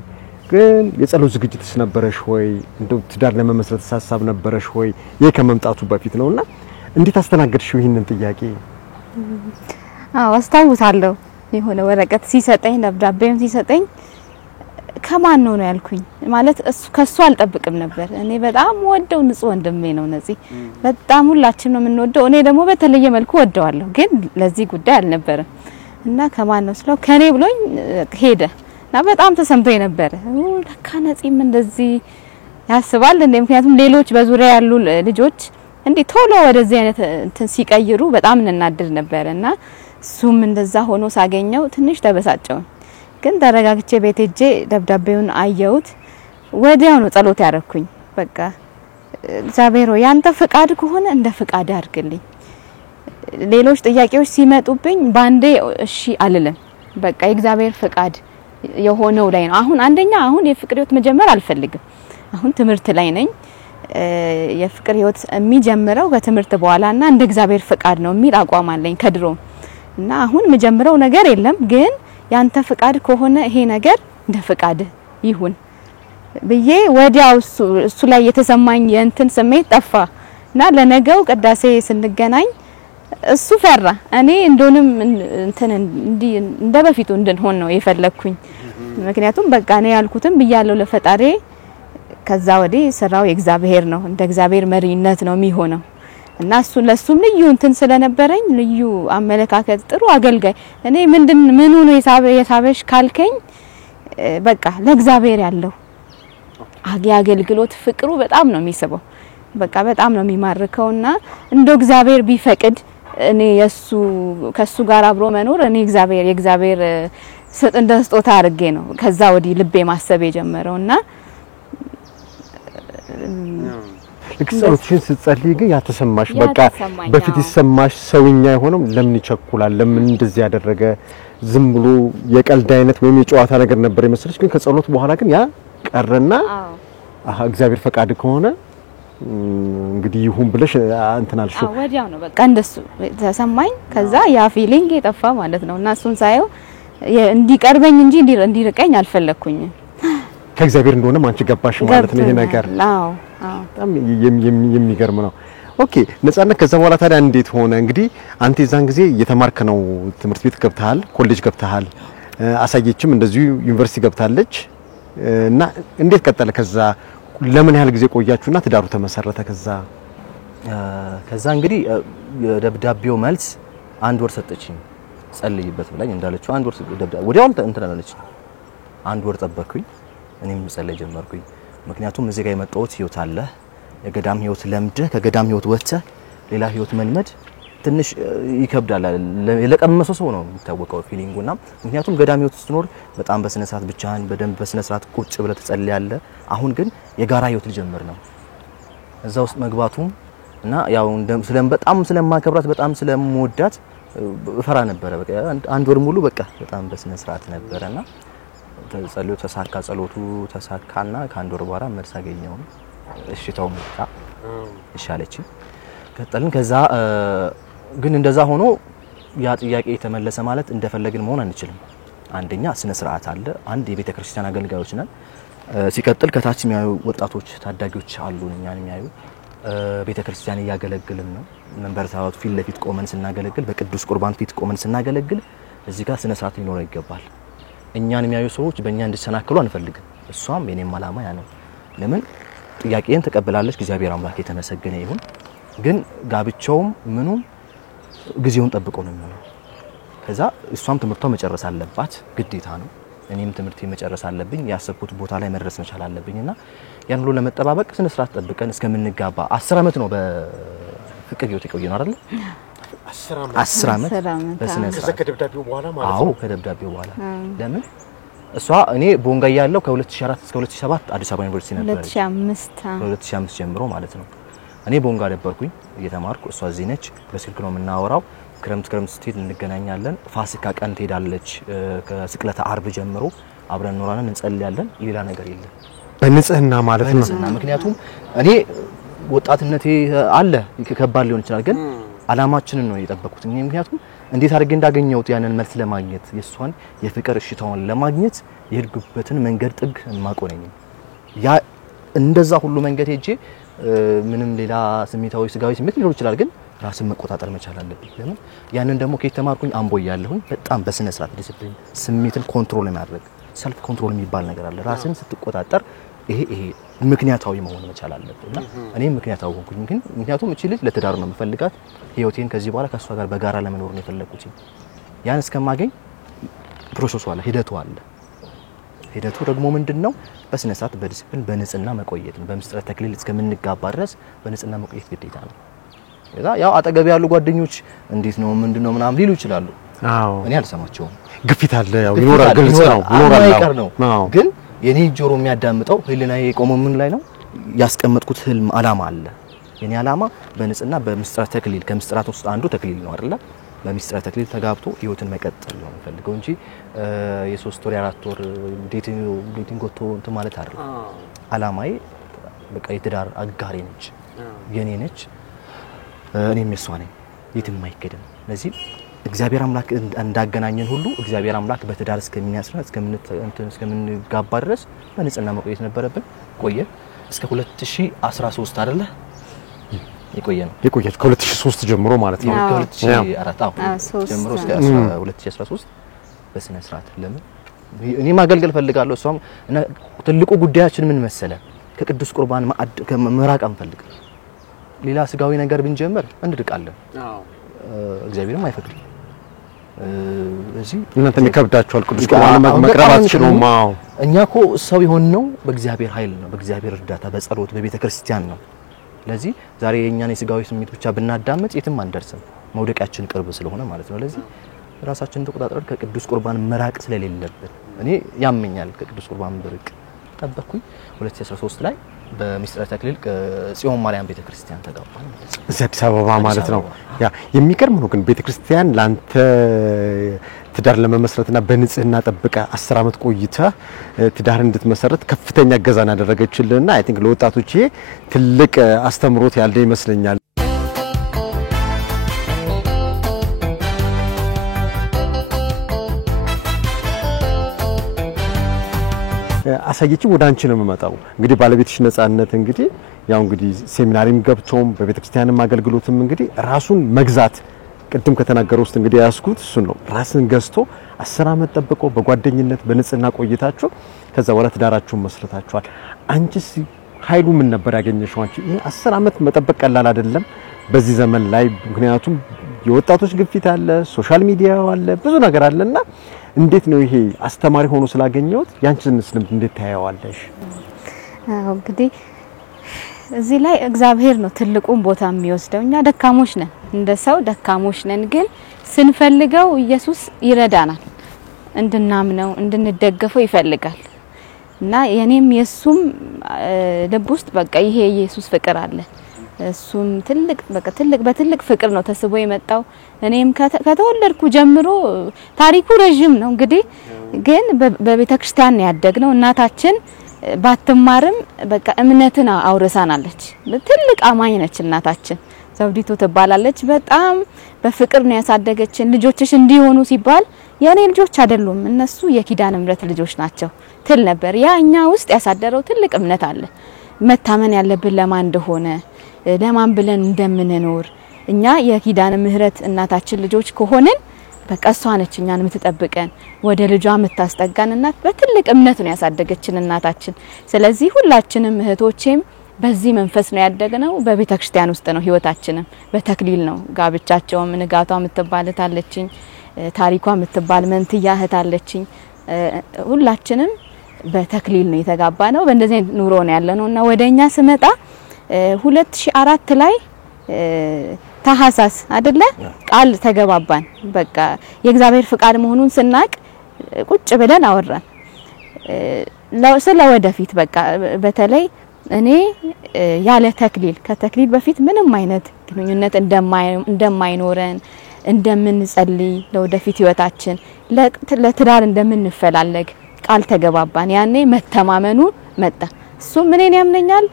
ግን የጸሎት ዝግጅትስ ነበረሽ ወይ እንደው ትዳር ለመመስረት ሐሳብ ነበረሽ ወይ የከመምጣቱ በፊት ነውና እንዴት አስተናገድሽው ይሄንን ጥያቄ አስታውሳለሁ የሆነ ወረቀት ሲሰጠኝ ደብዳቤውን ሲሰጠኝ ከማን ነው ያልኩኝ ማለት እሱ ከሱ አልጠብቅም ነበር እኔ በጣም ወደው ንጹህ ወንድሜ ነው ነፂ በጣም ሁላችንም ነው የምንወደው እኔ ደግሞ በተለየ መልኩ ወደዋለሁ ግን ለዚህ ጉዳይ አልነበረም እና ከማን ነው ስለው ከኔ ብሎኝ ሄደ እና በጣም ተሰምቶኝ ነበር ለካ ነፂም እንደዚህ ያስባል እንደ ምክንያቱም ሌሎች በዙሪያ ያሉ ልጆች እንዴ ቶሎ ወደዚህ አይነት እንትን ሲቀይሩ በጣም እንናደድ ነበርና ሱም እንደዛ ሆኖ ሳገኘው ትንሽ ተበሳጨው ግን ተረጋግቼ ቤት ሄጄ ደብዳቤውን አየሁት ወዲያው ነው ጸሎት ያረኩኝ በቃ እግዚአብሔር ሆይ ያንተ ፍቃድ ከሆነ እንደ ፍቃድ አድርግልኝ ሌሎች ጥያቄዎች ሲመጡብኝ ባንዴ እሺ አልልም በቃ የእግዚአብሔር ፍቃድ የሆነው ላይ ነው አሁን አንደኛ አሁን የፍቅር ህይወት መጀመር አልፈልግም አሁን ትምህርት ላይ ነኝ የፍቅር ህይወት የሚጀምረው ከትምህርት በኋላና እንደ እግዚአብሔር ፍቃድ ነው የሚል አቋም አለኝ ከድሮ እና አሁን መጀመሪያው ነገር የለም ግን ያንተ ፍቃድ ከሆነ ይሄ ነገር እንደ ፍቃድ ይሁን ብዬ ወዲያው እሱ ላይ የተሰማኝ የእንትን ስሜት ጠፋና ለነገው ቅዳሴ ስንገናኝ እሱ ፈራ እኔ እንደሆነም እንትን እንደበፊቱ እንድንሆን ነው የፈለኩኝ ምክንያቱም በቃ እኔ ያልኩትም ብያለሁ ለፈጣሪ ከዛ ወዲህ ስራው የእግዚአብሔር ነው እንደ እግዚአብሔር መሪነት ነው የሚሆነው እና እሱ ለሱም ልዩ እንትን ስለነበረኝ ልዩ አመለካከት ጥሩ አገልጋይ እኔ ምኑ ነው የሳበሽ ካልከኝ በቃ ለእግዚአብሔር ያለው አገልግሎት ፍቅሩ በጣም ነው የሚስበው በቃ በጣም ነው የሚማርከውና እንደ እግዚአብሔር ቢፈቅድ እኔ ከሱ ጋር አብሮ መኖር እኔ የእግዚአብሔር እንደ ስጦታ አድርጌ ነው ከዛ ወዲህ ልቤ ማሰብ የጀመረውና ለክርስቶስን ስትጸልይ ግን ያተሰማሽ በቃ በፊት ይሰማሽ ሰውኛ የሆነው ለምን ይቸኩላል ለምን እንደዚህ ያደረገ ዝም ብሎ የቀልድ አይነት ወይም የጨዋታ ነገር ነበር የመሰለሽ ግን ከጸሎት በኋላ ግን ያ ቀረና እግዚአብሔር ፈቃድ ከሆነ እንግዲህ ይሁን ብለሽ አንተናልሽ ወዲያው ነው በቃ እንደሱ ተሰማኝ ከዛ ያ ፊሊንግ የጠፋ ማለት ነውና እሱን ሳየው እንዲቀርበኝ እንጂ እንዲርቀኝ አልፈለኩኝ ከእግዚአብሔር እንደሆነ ማንቺ ገባሽ ማለት ነው ይሄ ነገር አዎ በጣም የሚገርም ነው ኦኬ ነጻነት ከዛ በኋላ ታዲያ እንዴት ሆነ እንግዲህ አንተ የዛን ጊዜ እየተማርክ ነው ትምህርት ቤት ገብተሃል ኮሌጅ ገብተሃል አሳየችም እንደዚሁ ዩኒቨርሲቲ ገብታለች እና እንዴት ቀጠለ ከዛ ለምን ያህል ጊዜ ቆያችሁና ትዳሩ ተመሰረተ ከዛ እንግዲህ የደብዳቤው መልስ አንድ ወር ሰጠችኝ ጸልይበት ብላኝ እንዳለችው አንድ ወር ደብዳቤ ወዲያው እንትን አለች አንድ ወር ጠበቅኩኝ እኔም ጸልይ ጀመርኩኝ ምክንያቱም እዚህ ጋር የመጣሁት ህይወት አለ የገዳም ህይወት ለምደህ ከገዳም ህይወት ወጥተህ ሌላ ህይወት መልመድ ትንሽ ይከብዳል ለቀመሰው ሰው ነው የሚታወቀው ፊሊንጉና ምክንያቱም ገዳም ህይወት ስትኖር በጣም በስነ ስርዓት ብቻህን በደንብ በስነ ስርዓት ቁጭ ብለህ ትጸልያለህ አሁን ግን የጋራ ህይወት ልጀምር ነው እዛ ውስጥ መግባቱም እና ያው በጣም ስለማከብራት በጣም ስለምወዳት ፈራ ነበር በቃ አንድ ወር ሙሉ በቃ በጣም በስነ ስርዓት ነበርና ጸሎቱ ተሳካ ጸሎቱ ተሳካና ከአንድ ወር በኋላ መልስ አገኘው እሽታው መጣ ይሻለች ቀጠልን ከዛ ግን እንደዛ ሆኖ ያ ጥያቄ የተመለሰ ማለት እንደፈለግን መሆን አንችልም አንደኛ ስነ ስርዓት አለ አንድ የቤተ ክርስቲያን አገልጋዮች ነን ሲቀጥል ከታች የሚያዩ ወጣቶች ታዳጊዎች አሉ እኛን የሚያዩ ቤተ ክርስቲያን ያገለግልን ነው መንበር ታዋት ፊት ለፊት ቆመን ስናገለግል በቅዱስ ቁርባን ፊት ቆመን ስናገለግል እዚህ ጋር ስነ ስርዓት ሊኖር ይገባል እኛን የሚያዩ ሰዎች በእኛ እንዲሰናከሉ አንፈልግም እሷም የኔም አላማ ያ ነው ለምን ጥያቄን ተቀበላለች እግዚአብሔር አምላክ የተመሰገነ ይሁን ግን ጋብቻውም ምኑም ጊዜውን ጠብቆ ነው የሚሆነው ከዛ እሷም ትምርቷ መጨረስ አለባት ግዴታ ነው እኔም ትምርቴ መጨረስ አለብኝ ያሰብኩት ቦታ ላይ መድረስ መቻል አለብኝና ያን ሁሉ ለመጠባበቅ ስነ ስርዓት ጠብቀን እስከምንጋባ 10 አመት ነው በፍቅር ህይወት የቆየነው አይደል 10 አመት በስነ ስርዓት ከደብዳቤው በኋላ ማለት ነው አዎ ከደብዳቤው በኋላ ለምን እሷ እኔ ቦንጋ ያለው ከ2004 እስከ 2007 አዲስ አበባ ዩኒቨርሲቲ ነበር 2005 ጀምሮ ማለት ነው እኔ ቦንጋ ነበርኩኝ እየተማርኩ እሷ እዚህ ነች በስልክ ነው የምናወራው ክረምት ስትሄድ እንገናኛለን ፋሲካ ቀን ትሄዳለች ከስቅለተ አርብ ጀምሮ አብረን ኖራለን እንጸልያለን ሌላ ነገር የለም በንጽህና ማለት ነው ምክንያቱም እኔ ወጣትነቴ አለ ከባድ ሊሆን ይችላል ግን አላማችንን ነው የጠበቁት ምክንያቱም እንዴት አድርጌ እንዳገኘሁት ያንን መልስ ለማግኘት የሷን የፍቅር እሽታውን ለማግኘት የሄድኩበትን መንገድ ጥግ ማቆነኝ ያ እንደዛ ሁሉ መንገድ ሄጄ ምንም ሌላ ስሜታዊ ስጋዊ ስሜት ሊኖር ይችላል ግን ራስን መቆጣጠር መቻል አለብኝ ለምን ያንን ደግሞ ከተማርኩኝ አምቦ ያለሁኝ በጣም በስነ ስርዓት ዲሲፕሊን ስሜትን ኮንትሮል ማድረግ ሰልፍ ኮንትሮል የሚባል ነገር አለ ራስን ስትቆጣጠር ይሄ ምክንያታዊ መሆን መቻል አለብኝና እኔ ምክንያታዊ ሆንኩኝ ምክንያቱም እቺ ልጅ ለትዳር ነው የምፈልጋት ህይወቴን ከዚህ በኋላ ከሷ ጋር በጋራ ለመኖር ነው የፈለኩት ያን እስከማገኝ ፕሮሰሱ አለ ሂደቱ ደግሞ ምንድነው በስነ ስርዓት በዲሲፕሊን በንጽህና መቆየት ነው በምስጥረ ተክሊል እስከምንጋባ ድረስ በንጽህና መቆየት ግዴታ ነው ያው አጠገብ ያሉ ጓደኞች እንዴት ነው ምንድነው ምናምን ሊሉ ይችላሉ አዎ እኔ አልሰማቸውም ግፊት አለ ያው ይኖራል ግልጽ ነው ይኖራል ግን የኔ ጆሮ የሚያዳምጠው ህሊናዬ የቆመው ምን ላይ ነው ያስቀመጥኩት ህልም አላማ አለ የኔ አላማ በንጽህና በምስጥረ ተክሊል ከምስጥራት ውስጥ አንዱ ተክሊል ነው አይደል በምስጥረ ተክሊል ተጋብቶ ህይወትን መቀጠል ነው ፈልገው እንጂ የ3 ወር የ4 ወር ዴቲንግ ወጥቶ እንት ማለት አይደል አላማዬ በቃ የትዳር አጋሬ ነች የኔ ነች እኔም የሷ ነኝ የትም አይከደም ለዚህ እግዚአብሔር አምላክ እንዳገናኘን ሁሉ እግዚአብሔር አምላክ በትዳር እስከሚያስራ እስከምንጋባ ድረስ በንጽህና መቆየት ነበረብን ቆየ እስከ 2013 አይደለ የቆየ ከ2003 ጀምሮ ማለት ነው ከ2004 ጀምሮ እስከ 2013 በስነ ስርዓት ለምን እኔ ማገልገል ፈልጋለሁ እሷም እና ትልቁ ጉዳያችን ምን መሰለ ከቅዱስ ቁርባን መራቅ አንፈልግ ሌላ ስጋዊ ነገር ብንጀምር እንድርቃለን እግዚአብሔርም አይፈቅድም እዚህ እናንተ ይከብዳችኋል ቅዱስ ቁርባን መቅረብ አትችሉም እኛኮ ሰው የሆነው በእግዚአብሔር ኃይል ነው በእግዚአብሔር እርዳታ በጸሎት በቤተ ክርስቲያን ነው ለዚህ ዛሬ የኛን የስጋዊ ስሜት ብቻ ብናዳምጥ የትም አንደርስም መውደቂያችን ቅርብ ስለሆነ ማለት ነው ለዚህ ራሳችንን ተቆጣጥረን ከቅዱስ ቁርባን መራቅ ስለሌለብን እኔ ያመኛል ከቅዱስ ቁርባን ብርቅ ተጠበቅኩኝ 2013 ላይ በሚስጥረ ተክሊል ጽዮን ማርያም ቤተክርስቲያን ተጋባን እዚህ አዲስ አበባ ማለት ነው ያ የሚገርም ነው ግን ቤተክርስቲያን ላንተ ትዳር ለመመስረትና በንጽህና ጠብቀ 10 አመት ቆይታ ትዳር እንድትመሰረት ከፍተኛ ገዛና ያደረገችልና አይ ቲንክ ለወጣቶች ትልቅ አስተምሮት ያለ ይመስለኛል አሳየችኝ ወደ አንቺ ነው የምመጣው እንግዲህ ባለቤትሽ ነጻነት እንግዲህ ያው እንግዲህ ሴሚናሪም ገብቶም በቤተክርስቲያንም አገልግሎትም እንግዲህ ራሱን መግዛት ቅድም ከተናገረው ውስጥ እንግዲህ ያስኩት እሱ ነው ራስን ገዝቶ 10 አመት ጠብቆ በጓደኝነት በንጽህና ቆይታችሁ ከዛ ወራ ትዳራችሁን መስርታችኋል አንቺስ ኃይሉ ምን ነበር ያገኘሽው አንቺ 10 አመት መጠበቅ ቀላል አይደለም በዚህ ዘመን ላይ ምክንያቱም የወጣቶች ግፊት አለ ሶሻል ሚዲያ አለ ብዙ ነገር አለና እንዴት ነው ይሄ አስተማሪ ሆኖ ስላገኘሁት ያንቺን ስልምት እንዴት ታያዋለሽ እንግዲህ እዚህ ላይ እግዚአብሔር ነው ትልቁን ቦታ የሚወስደው እኛ ደካሞች ነን እንደ ሰው ደካሞች ነን ግን ስንፈልገው ኢየሱስ ይረዳናል እንድናምነው እንድንደገፈው ይፈልጋል እና የኔም የሱም ልብ ውስጥ በቃ ይሄ ኢየሱስ ፍቅር አለ እሱም በትልቅ ፍቅር ነው ተስቦ የመጣው እኔም ከተወለድኩ ጀምሮ ታሪኩ ረጅም ነው እንግዲህ ግን በቤተክርስቲያን ያደግነው እናታችን ባትማርም በቃ እምነትን አውርሳናለች ትልቅ አማኝ ነች እናታችን ዘውዲቱ ትባላለች በጣም በፍቅር ነው ያሳደገችን ልጆችሽ እንዲሆኑ ሲባል የኔ ልጆች አይደሉም እነሱ የኪዳነ ምሕረት ልጆች ናቸው ትል ነበር ያኛ ውስጥ ያሳደረው ትልቅ እምነት አለ መታመን ያለብን ለማን እንደሆነ ለማን ብለን እንደምንኖር እኛ የኪዳነ ምሕረት እናታችን ልጆች ከሆነን በቃ እሷ ነች እኛን የምትጠብቀን ወደ ልጇ የምታስጠጋን እናት በትልቅ እምነት ነው ያሳደገችን እናታችን ስለዚህ ሁላችንም እህቶቼም በዚህ መንፈስ ነው ያደግነው። በቤተክርስቲያን ውስጥ ነው ህይወታችንም በተክሊል ነው። ጋብቻቸውም ንጋቷ የምትባልታለችኝ ታሪኳ የምትባል መንትያ እህት አለችኝ። ሁላችንም በተክሊል ነው የተጋባነው። በእንደዚህ ኑሮ ነው ያለነውና ወደኛ ስመጣ 2004 ላይ ታሐሳስ አይደለ ቃል ተገባባን። በቃ የእግዚአብሔር ፍቃድ መሆኑን ስናቅ ቁጭ ብለን አወራን ስለወደፊት። በቃ በተለይ እኔ ያለ ተክሊል ከተክሊል በፊት ምንም አይነት ግንኙነት እንደማይኖረን እንደምንጸልይ ለወደፊት ህይወታችን ለትዳር እንደምንፈላለግ ቃል ተገባባን። ያኔ መተማመኑ መጣ። እሱ ምንን ያምነኛል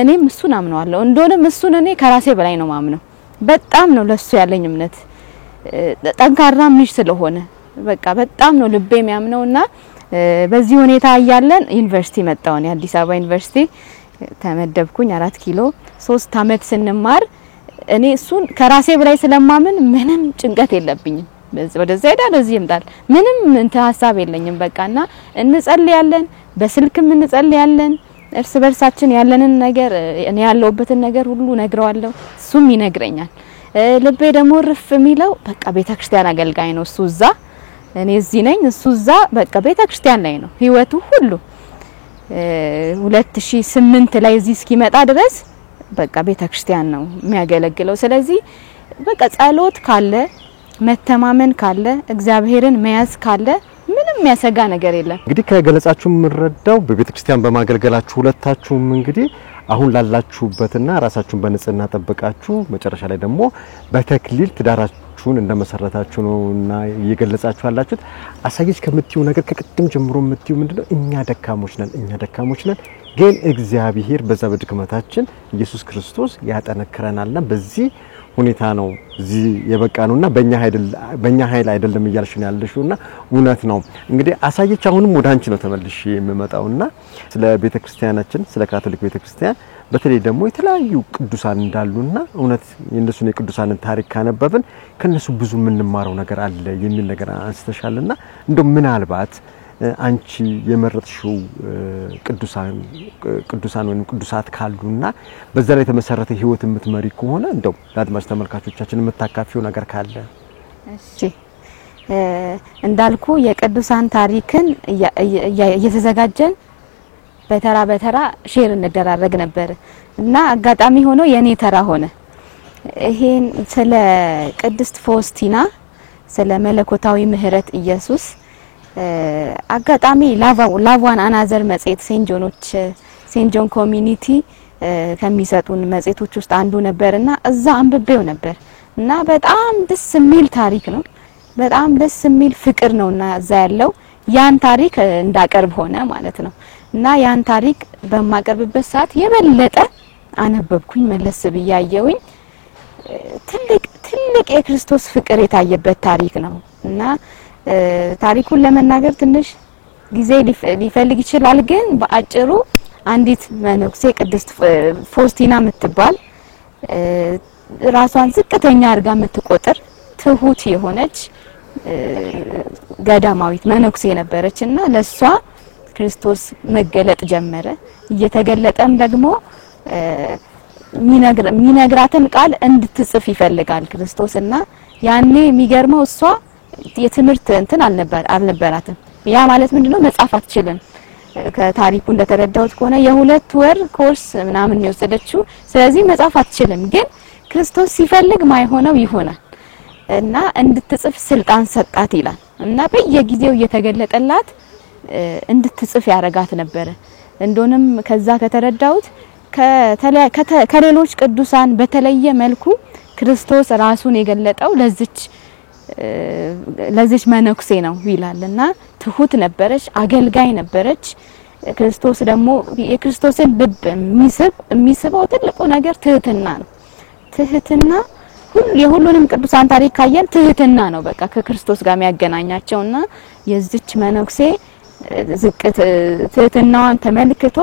እኔም እሱን አምነዋለሁ። እንደሆነም እሱን እኔ ከራሴ በላይ ነው ማምነው። በጣም ነው ለሱ ያለኝ እምነት ጠንካራ ምንሽ ስለሆነ በቃ በጣም ነው ልቤ የሚያምነውና በዚህ ሁኔታ ያያለን ዩኒቨርሲቲ መጣውን የአዲስ አበባ ዩኒቨርሲቲ ተመደብኩኝ 4 ኪሎ 3 አመት ስንማር እኔ እሱን ከራሴ በላይ ስለማምን ምንም ጭንቀት የለብኝም። ወደዛ ሄዳለሁ እዚህ ይምጣል ምንም ሐሳብ የለኝም። በቃና እንጸልያለን፣ በስልክም እንጸልያለን። እርስ በርሳችን ያለንን ነገር እኔ ያለውበትን ነገር ሁሉ ነግረዋለሁ፣ እሱም ይነግረኛል። ልቤ ደግሞ ርፍ የሚለው በቃ ቤተክርስቲያን አገልጋይ ነው እሱ እዛ፣ እኔ እዚህ ነኝ እሱ እዛ። በቃ ቤተክርስቲያን ላይ ነው ህይወቱ ሁሉ። 2008 ላይ እዚህ እስኪመጣ ድረስ በቃ ቤተክርስቲያን ነው የሚያገለግለው። ስለዚህ በቃ ጸሎት ካለ መተማመን ካለ እግዚአብሔርን መያዝ ካለ ምንም የሚያሰጋ ነገር የለም። እንግዲህ ከገለጻችሁ ምንረዳው በቤተክርስቲያን በማገልገላችሁ ሁለታችሁም እንግዲህ አሁን ላላችሁበትና ራሳችሁን በንጽህና ተጠብቃችሁ መጨረሻ ላይ ደግሞ በተክሊል ትዳራችሁን እንደመሰረታችሁ ነውና እየገለጻችሁ ያላችሁት። አሳየች ከምትዩ ነገር ከቅድም ጀምሮ የምትዩ ምንድነው? እኛ ደካሞች ነን ግን እግዚአብሔር በዛ በድክመታችን ኢየሱስ ክርስቶስ ያጠነክረናልና በዚህ ሁኔታ ነው እዚህ የበቃኑና በእኛ ኃይል አይደለም እያልሽ ነው ያለሽውና እውነት ነው። እንግዲህ አሳየች አሁንም ወደ አንቺ ነው ተመልሼ የምመጣውና ስለ ቤተክርስቲያናችን ስለ ካቶሊክ ቤተክርስቲያን በተለይ ደግሞ የተለያዩ ቅዱሳን እንዳሉና እውነት የእነሱን የቅዱሳንን ታሪክ ካነበብን ከነሱ ብዙ የምንማረው ነገር አለ የሚል ነገር አንስተሻልና እንደው ምናልባት አንቺ የመረጥሽው ቅዱሳን ወይም ቅዱሳት ካሉና በዛ ላይ የተመሰረተ ህይወት የምትመሪ ከሆነ እንደው ለአድማጭ ተመልካቾቻችን የምታካፊው ነገር ካለ? እሺ እንዳልኩ የቅዱሳን ታሪክን እየተዘጋጀን በተራ ሼር እንደራረግ ነበር እና አጋጣሚ ሆኖ የኔ ተራ ሆነ። ይሄን ስለ ቅድስት ፎስቲና ስለ መለኮታዊ ምህረት ኢየሱስ አጋጣሚ ላቫን አናዘር መጽሔት ሴንት ጆን ኮሚኒቲ ከሚሰጡን መጽሔቶች ውስጥ አንዱ ነበርና እዛ አንብቤው ነበር እና በጣም ደስ የሚል ታሪክ ነው። በጣም ደስ የሚል ፍቅር ነውና እዛ ያለው ያን ታሪክ እንዳቀርብ ሆነ ማለት ነው። እና ያን ታሪክ በማቀርብበት ሰዓት የበለጠ አነበብኩኝ፣ መለስ ብያየውኝ ትልቅ የክርስቶስ ፍቅር የታየበት ታሪክ ነው እና ታሪኩን ለመናገር ትንሽ ጊዜ ሊፈልግ ይችላል። ግን በአጭሩ አንዲት መነኩሴ ቅድስት ፎስቲና የምትባል ራሷን ዝቅተኛ አድርጋ የምትቆጥር ትሁት የሆነች ገዳማዊት መነኩሴ ነበረችና ለሷ ክርስቶስ መገለጥ ጀመረ። እየተገለጠም ደግሞ ሚነግራትን ቃል እንድትጽፍ ይፈልጋል ክርስቶስና ያኔ የሚገርመው እሷ የትምህርት እንትን አልነበራትም። ያ ማለት ምንድነው? መጻፍ አትችልም። ከታሪኩ እንደተረዳሁት ከሆነ የ2 ወር ኮርስ ምናምን የወሰደችው። ስለዚህ መጻፍ አትችልም። ግን ክርስቶስ ሲፈልግ ማይሆነው ይሆናል እና እንድትጽፍ ስልጣን ሰጣት ይላል እና በየጊዜው እየተገለጠላት እንድትጽፍ ያረጋት ነበር። እንደሆነም ከዛ ከተረዳሁት ከሌሎች ቅዱሳን በተለየ መልኩ ክርስቶስ ራሱን የገለጠው ለዚች መነኩሴ ነው ይላልና ትሁት ነበረች፣ አገልጋይ ነበረች። ክርስቶስ ደግሞ የክርስቶስን ልብ የሚስበው ትልቁ ነገር ትህትና ነው። ትህትና የሁሉንም ቅዱሳን ታሪክ ካየን ትህትና ነው በቃ ከክርስቶስ ጋር የሚያገናኛቸውና የዚች መነኩሴ ትህትናዋን ተመልክቶ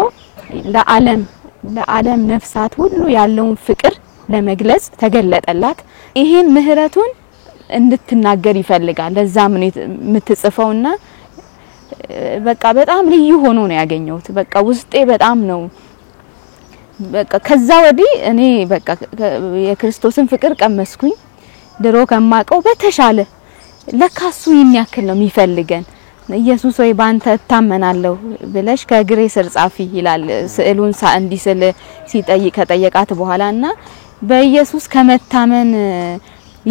ለዓለም ነፍሳት ሁሉ ያለውን ፍቅር ለመግለጽ ተገለጠላት። ይሄን ምህረቱን እንድትናገር ይፈልጋል። ለዛም ነው የምትጽፈውና በቃ በጣም ልዩ ሆኖ ነው ያገኘሁት። በቃ ውስጤ በጣም ነው በቃ ከዛ ወዲህ እኔ በቃ የክርስቶስን ፍቅር ቀመስኩኝ ድሮ ከማቀው በተሻለ ለካሱ ይንያክል ነው የሚፈልገን ኢየሱስ ወይ ባንተ እታመናለሁ ብለሽ ከግሬ ስር ጻፊ ይላል ስዕሉን እንዲስል ሲጠይቅ ከጠየቃት በኋላና በኢየሱስ ከመታመን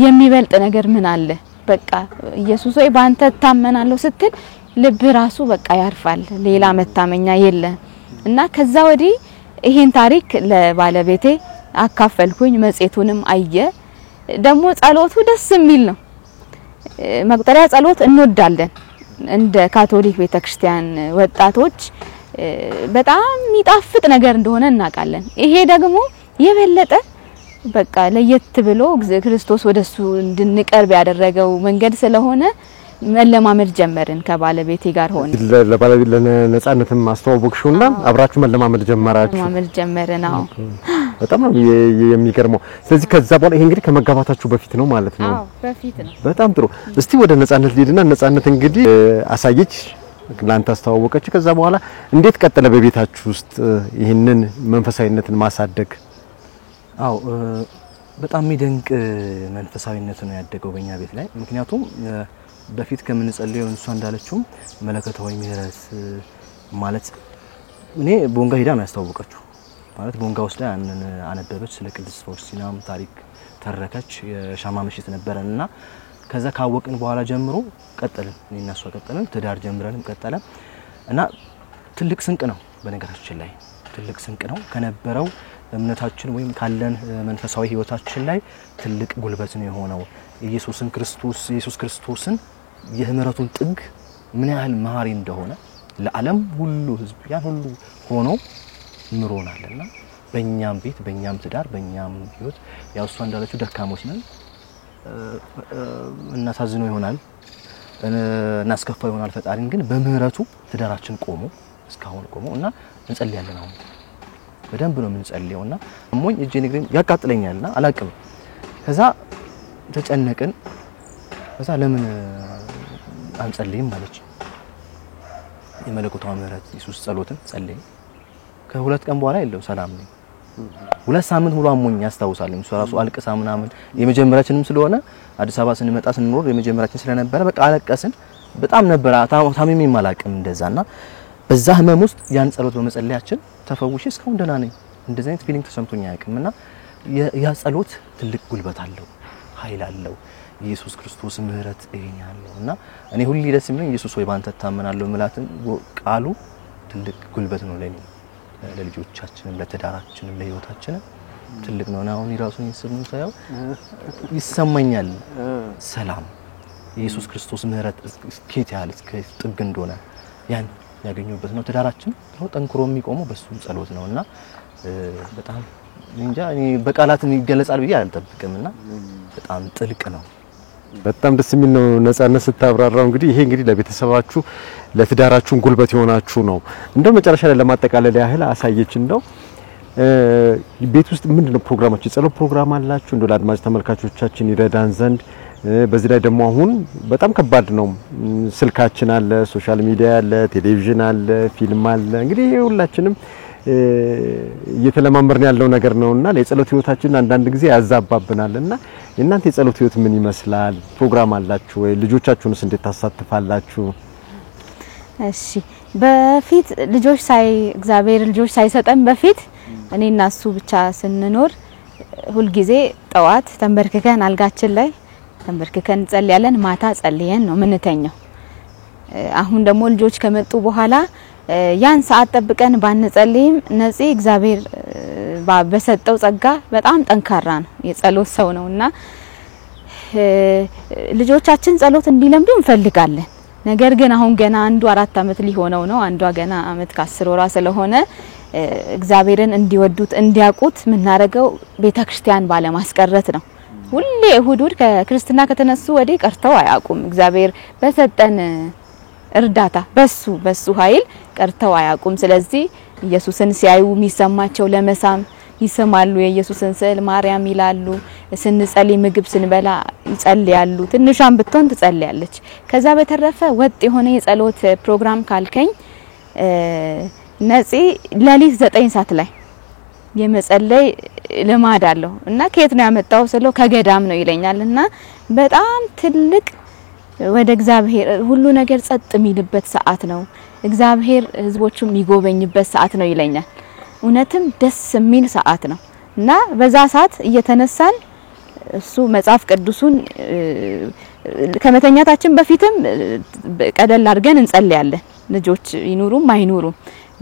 የሚበልጥ ነገር ምን አለ በቃ ኢየሱስ ወይ ባንተ እታመናለሁ ስትል ልብ ራሱ በቃ ያርፋል ሌላ መታመኛ የለም እና ከዛ ወዲህ ይሄን ታሪክ ለባለቤቴ አካፈልኩኝ መጽሔቱንም አየ ደግሞ ጸሎቱ ደስ የሚል ነው መቁጠሪያ ጸሎት እንወዳለን እንደ ካቶሊክ ቤተክርስቲያን ወጣቶች በጣም የሚጣፍጥ ነገር እንደሆነ እናውቃለን ይሄ ደግሞ የበለጠ በቃ ለየት ብሎ ክርስቶስ ወደሱ እንድንቀርብ ያደረገው መንገድ ስለሆነ መለማመድ ጀመርን ከባለቤቴ ጋር ሆነ ለባለቤት ለነጻነትም አስተዋወቅሽውና አብራችሁ መለማመድ ጀመራችሁ መለማመድ ጀመርን አዎ በጣም ነው የሚገርመው ስለዚህ ከዛ በኋላ ይሄ እንግዲህ ከመጋባታችሁ በፊት ነው ማለት ነው አዎ በፊት ነው በጣም ጥሩ እስቲ ወደ ነጻነት ሊድና ነጻነት እንግዲህ አሳየች ላንተ አስተዋወቀች ከዛ በኋላ እንዴት ቀጠለ በቤታችሁ ውስጥ ይሄንን መንፈሳዊነትን ማሳደግ አዎ በጣም የሚደንቅ መንፈሳዊነት ነው ያደገው በእኛ ቤት ላይ ምክንያቱም በፊት ከምንጸልየው እንሷ እንዳለችው መለከታዊ ምህረት ማለት እኔ ቦንጋ ሄዳ ነው ያስተዋወቀችው ማለት ቦንጋ ውስጥ ያንን አነበበች ስለ ቅድስት ፋውስቲናም ታሪክ ተረከች የሻማ ምሽት ነበርና ከዛ ካወቅን በኋላ ጀምሮ ቀጠልን እኔና እሷ ቀጠልን ትዳር ጀምረንም ቀጠለ እና ትልቅ ስንቅ ነው በነገራችን ላይ ትልቅ ስንቅ ነው ከነበረው እምነታችን ወይም ካለን መንፈሳዊ ህይወታችን ላይ ትልቅ ጉልበት ነው የሆነው ኢየሱስ ክርስቶስን የምህረቱን ጥግ ምን ያህል መሐሪ እንደሆነ ለዓለም ሁሉ ህዝብ ያን ሁሉ ሆኖ ምሮናልና በእኛም ቤት በእኛም ትዳር በእኛም ህይወት ያው እሷ እንዳለችው ደካሞች ነን እናሳዝነው ይሆናል እናስከፋው ይሆናል ፈጣሪን ግን በምህረቱ ትዳራችን ቆሞ እስካሁን ቆሞ እና እንጸልያለን አሁን በደንብ ነው የምንጸልየውና አሞኝ እጄን እግሬን ያቃጥለኛልና አላቅም ከዛ ተጨነቅን ከዛ ለምን አንጸልይም ማለት የመለኮታዊ ምህረት ኢየሱስ ጸሎትን ጸልይ ከሁለት ቀን በኋላ የለው ሰላም ነው ሁለት ሳምንት ሙሉ አሞኝ ያስታውሳል እሱ ራሱ አልቅሳ ምናምን የመጀመሪያችንም ስለሆነ አዲስ አበባ ስንመጣ ስንኖር የመጀመሪያችን ስለነበረ በቃ አለቀስን በጣም ነበር ታሚም ማላቅም እንደዛና በዛ ህመም ውስጥ ያን ጸሎት በመጸለያችን ተፈውሼ እስካሁን ደህና ነኝ እንደዚህ አይነት ፊሊንግ ተሰምቶኝ አያውቅምና ያ ጸሎት ትልቅ ጉልበት አለው ኃይል አለው ኢየሱስ ክርስቶስ ምህረት ይኛለውና እኔ ሁሉ ደስ የሚለኝ ኢየሱስ ወይ ባንተ ታመናለሁ መላትን ቃሉ ትልቅ ጉልበት ነው ለኔ ለልጆቻችንም ለተዳራችንም ለህይወታችንም ትልቅ ነው አሁን ይራሱን ይስምታየው ይሰማኛል ሰላም ኢየሱስ ክርስቶስ ምህረት እስከት ያህል እስከ ጥግ እንደሆነ ያን ያገኙበት ነው ተዳራችን ነው ጠንክሮ የሚቆመው በሱ ጸሎት ነውና በጣም እንጃ እኔ በቃላት ይገለጻል ብዬ አልጠብቅምና በጣም ጥልቅ ነው በጣም ደስ የሚል ነው ነጻነት ስታብራራው እንግዲህ ይሄ እንግዲህ ለቤተሰባችሁ ለትዳራችሁ ጉልበት ይሆናችሁ ነው እንደው መጨረሻ ላይ ለማጠቃለል ያህል አሳየች እንደው ቤት ውስጥ ምንድነው ፕሮግራማችሁ ጸሎት ፕሮግራም አላችሁ እንደው ለአድማጭ ተመልካቾቻችን ይረዳን ዘንድ በዚህ ላይ ደግሞ አሁን በጣም ከባድ ነው ስልካችን አለ ሶሻል ሚዲያ አለ ቴሌቪዥን አለ ፊልም አለ እንግዲህ ሁላችንም እየተለማመርን ያለው ነገር ነውና ለጸሎት ህይወታችን አንዳንድ ጊዜ ያዛባብናልና እናንተ የጸሎት ህይወት ምን ይመስላል ፕሮግራም አላችሁ ወይ ልጆቻችሁንስ እንዴት ታሳትፋላችሁ እሺ በፊት እግዚአብሔር ልጆች ሳይሰጠን በፊት እኔና እሱ ብቻ ስንኖር ሁሉ ጊዜ ጠዋት ተንበርክከን አልጋችን ላይ ተንበርክከን ጸልያለን ማታ ጸልየን ነው ምንተኛው አሁን ደግሞ ልጆች ከመጡ በኋላ ያን ሰዓት ጠብቀን ባንጸልይም ነፂ እግዚአብሔር በሰጠው ጸጋ በጣም ጠንካራ ነው የጸሎት ሰው ነውና ልጆቻችን ጸሎት እንዲለምዱ እንፈልጋለን ነገር ግን አሁን ገና አንዱ 4 አመት ሊሆነው ነው አንዷ ገና አመት ከ10 ወራ ስለሆነ እግዚአብሔርን እንዲወዱት እንዲያቁት ምናረገው ቤተክርስቲያን ባለማስቀረት ነው ሁሌ እሁድ ከክርስትና ከተነሱ ወዲህ ቀርተው አያቁም እግዚአብሔር በሰጠን እርዳታ በሱ ኃይል ቀርተው አያቁም ስለዚህ ኢየሱስን ሲያዩ የሚሰማቸው ለመሳም ይሰማሉ የኢየሱስን ስዕል ማርያም ይላሉ ስንጸልይ ምግብ ስንበላ ይጸልያሉ ትንሿን ብትሆን ትጸልያለች ከዛ በተረፈ ወጥ የሆነ የጸሎት ፕሮግራም ካልከኝ ነፂ ለሊት 9 ሰዓት ላይ የመጸለይ ልማድ አለው እና ከየት ነው ያመጣው ስለው ከገዳም ነው ይለኛልና በጣም ትልቅ ወደ እግዚአብሔር ሁሉ ነገር ጸጥ የሚልበት ሰዓት ነው እግዚአብሔር ህዝቦቹም የሚጎበኝበት ሰዓት ነው ይለኛል እውነትም ደስ የሚል ሰዓት ነው እና በዛ ሰዓት እየተነሳን እሱ መጽሐፍ ቅዱሱን ከመተኛታችን በፊትም ቀደል አድርገን እንጸልያለን ልጆች ይኑሩም አይኑሩም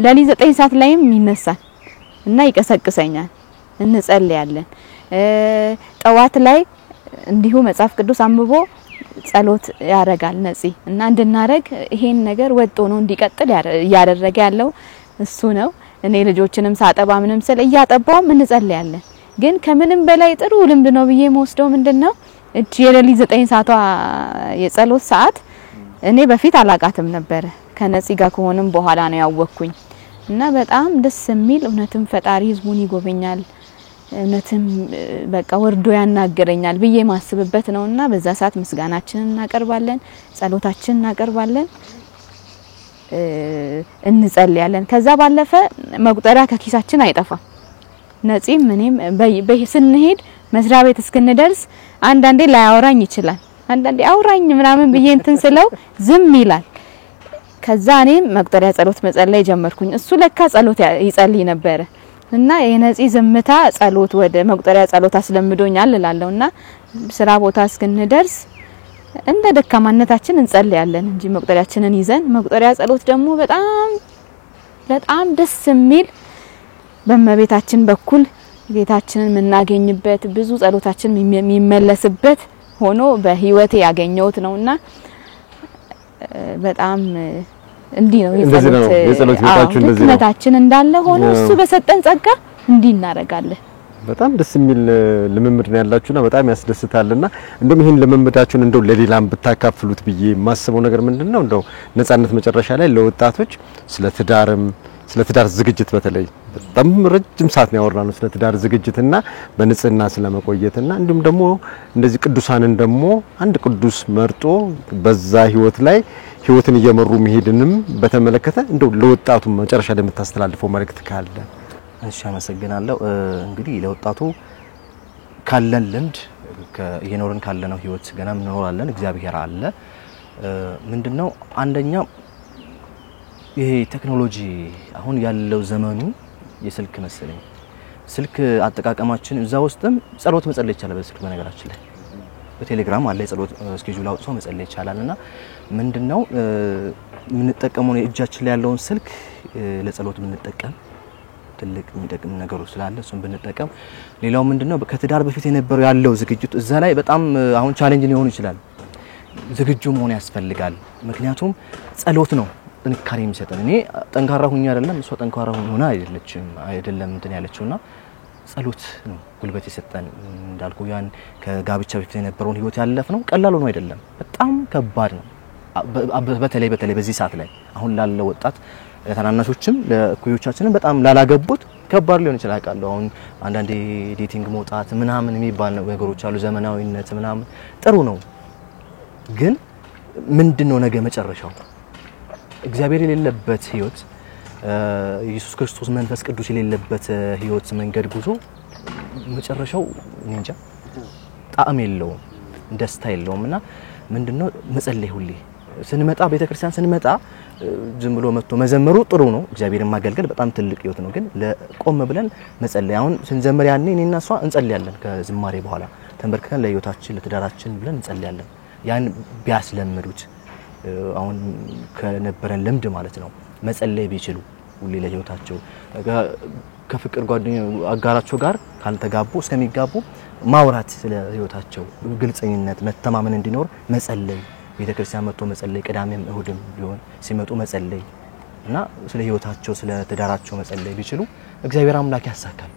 ለሊት 9 ሰዓት ላይም ይነሳል እና ይቀሰቅሰኛል እንጸልያለን ጠዋት ላይ እንዲሁ መጽሐፍ ቅዱስ አንብቦ ጸሎት ያረጋል ነፂ እና እንድናረግ ይሄን ነገር ወጥቶ ነው እንዲቀጥል ያደረገ ያለው እሱ ነው እኔ ልጆችንም ሳጠባ ምንም ስለ እያጠባውም እንጸልያለን ግን ከምንም በላይ ጥሩ ልምድ ነው ብዬ መወስደው ምንድነው እቺ የሌሊት 9 ሰዓቷ የጸሎት ሰዓት እኔ በፊት አላቃተም ነበር ከነፂ ጋር ከሆነም በኋላ ነው ያወቅኩኝ እና በጣም ደስ የሚል እውነትም ፈጣሪ ህዝቡን ይጎበኛል እውነትም በቃ ወርዶ ያናገረኛል ብዬ ማስብበት ነውና በዛ ሰዓት ምስጋናችንን እናቀርባለን ጸሎታችንን እናቀርባለን እንጸልያለን ከዛ ባለፈ መቁጠሪያ ከኪሳችን አይጠፋም ነፂም እኔም ስንሄድ መስሪያ ቤት እስክንደርስ አንዳንዴ ላያወራኝ ይችላል አንዳንዴ አውራኝ ምናምን ብዬ እንትን ስለው ዝም ይላል ከዛ እኔም መቁጠሪያ ጸሎት መጸለይ ጀመርኩኝ እሱ ለካ ጸሎት ይጸልይ ነበር እና የነፂ ዝምታ ጸሎት ወደ መቁጠሪያ ጸሎት አስለምዶኛል እላለውና ስራ ቦታ እስክንደርስ እንደ ደካማነታችን እንጸልያለን እንጂ መቁጠሪያችንን ይዘን መቁጠሪያ ጸሎት ደግሞ በጣም ደስ የሚል በመቤታችን በኩል ጌታችንን ምናገኝበት ብዙ ጸሎታችን የሚመለስበት ሆኖ በህይወቴ ያገኘውት ነውና በጣም እንዲህ ነው የጸሎት ቤታችን እንደዚህ ነው ድክመታችን እንዳለ ሆኖ እሱ በሰጠን ጸጋ እንዲህ እናረጋለን በጣም ደስ የሚል ልምምድ ነው ያላችሁና በጣም ያስደስታልና እንደም ይሄን ልምምዳችሁን እንደው ለሌላም ብታካፍሉት ብዬ ማስበው ነገር ምንድነው እንደው ነጻነት መጨረሻ ላይ ለወጣቶች ስለ ትዳር ዝግጅት በተለይ በጣም ረጅም ሰዓት ነው ያወራነው ስለ ትዳር ዝግጅትና በንጽህና ስለመቆየትና እንዲሁም ደግሞ እንደዚህ ቅዱሳንን ደግሞ አንድ ቅዱስ መርጦ በዛ ህይወት ላይ ህይወትን እየመሩ መሄድንም በተመለከተ እንደው ለወጣቱ መጨረሻ ላይ የምታስተላልፈው መልእክት ካለ እሺ አመሰግናለሁ እንግዲህ ለወጣቱ ካለን ልምድ እየኖርን ካለነው ህይወት ገና እንኖራለን እግዚአብሔር አለ ምንድነው አንደኛ ይሄ ቴክኖሎጂ አሁን ያለው ዘመኑ የስልክ መሰለኝ ስልክ አጠቃቀማችን እዛ ውስጥም ጸሎት መጸለይ ይቻላል በስልክ በነገራችን ላይ በቴሌግራም አለ የጸሎት ስኬጁል አውጥቶ መጸለይ ይቻላልና ምንድነው ምንጠቀመው እጃችን ላይ ያለውን ስልክ ለጸሎት ምንጠቀም ትልቅ የሚጠቅም ነገር ስላለ እሱን ብንጠቀም ሌላው ምንድነው ከትዳር በፊት የነበረው ያለው ዝግጅት እዛ ላይ በጣም አሁን ቻሌንጅ ሊሆን ይችላል ዝግጁ መሆን ያስፈልጋል ምክንያቱም ጸሎት ነው ጥንካሬ የሚሰጠን እኔ ጠንካራ ሁኛ አይደለም እሷ ጠንካራ ሆና አይደለም እንትን ያለችውና ጸሎት ነው ጉልበት የሰጠን እንዳልኩ ያን ከጋብቻ በፊት የነበረውን ህይወት ያለፍነው ቀላል ሆኖ አይደለም በጣም ከባድ ነው በተለይ በዚህ ሰዓት ላይ አሁን ላለው ወጣት ለታናናሾችም ለኩዮቻችንም በጣም ላላገቡት ከባድ ሊሆን ይችላል አቃለው አሁን አንዳንዴ ዴቲንግ መውጣት ምናምን የሚባል ነገሮች አሉ ዘመናዊነት ምናምን ጥሩ ነው ግን ምንድነው ነገ መጨረሻው እግዚአብሔር የሌለበት ህይወት ኢየሱስ ክርስቶስ መንፈስ ቅዱስ የሌለበት ህይወት መንገድ ጉዞ መጨረሻው እንጃ ጣዕም የለውም ደስታ የለውምና ምንድነው መጸለይ ሁሌ ስንመጣ ቤተክርስቲያን ስንመጣ ዝም ብሎ መጥቶ መዘመሩ ጥሩ ነው እግዚአብሔርን ማገልገል በጣም ትልቅ ህይወት ነው ግን ለቆም ብለን መጸለይ አሁን ስንዘምር ያኔ እኔና እሷ እንጸልያለን ከዝማሬ በኋላ ተንበርክከን ለህይወታችን ለትዳራችን ብለን እንጸልያለን ያን ቢያስለምዱት አሁን ከነበረን ልምድ ማለት ነው መጸለይ ቢችሉ ሁሌ ለህይወታቸው ከፍቅር ጓደኛ አጋራቸው ጋር ካልተጋቡ እስከሚጋቡ ማውራት ስለ ህይወታቸው ግልጽኝነት መተማመን እንዲኖር መጸለይ ቤተክርስቲያን መጥቶ መጸለይ ቀዳሜም እሁድም ቢሆን ሲመጡ መጸለይ እና ስለ ህይወታቸው ስለ ትዳራቸው መጸለይ ቢችሉ እግዚአብሔር አምላክ ያሳካል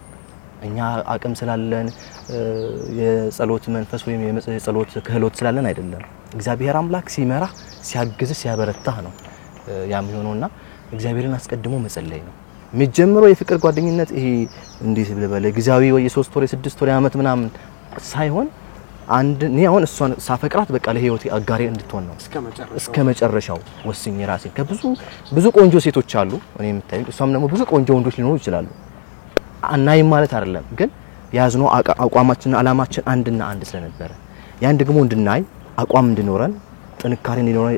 እኛ አቅም ስላለን የጸሎት መንፈስ ወይ የጸሎት ክህሎት ስላለን አይደለም እግዚአብሔር አምላክ ሲመራ ሲያግዝ ሲያበረታ ነው ያምሆነውና እግዚአብሔርን አስቀድሞ መጸለይ ነው የሚጀምረው የፍቅር ጓደኝነት ይሄ እንዲህ ብለበለ ግዚያዊ ወይ የ3 ወር የ6 ወር ዓመት ምናምን ሳይሆን አንድ ነው አሁን እሷን ሳፈቅራት በቃ ለህይወቴ አጋሬ እንድትሆን ነው እስከ መጨረሻው ወስኜ ራሴ ከብዙ ቆንጆ ሴቶች አሉ እኔ የምታዩት እሷም ደግሞ ብዙ ቆንጆ ወንዶች ሊኖሩ ይችላሉ አናይ ማለት አይደለም ግን ያዝነው አቋማችን አላማችን አንድና አንድ ስለነበረ ያን ደግሞ እንድናይ አቋም እንድኖረን ጥንካሬ እንዲኖረን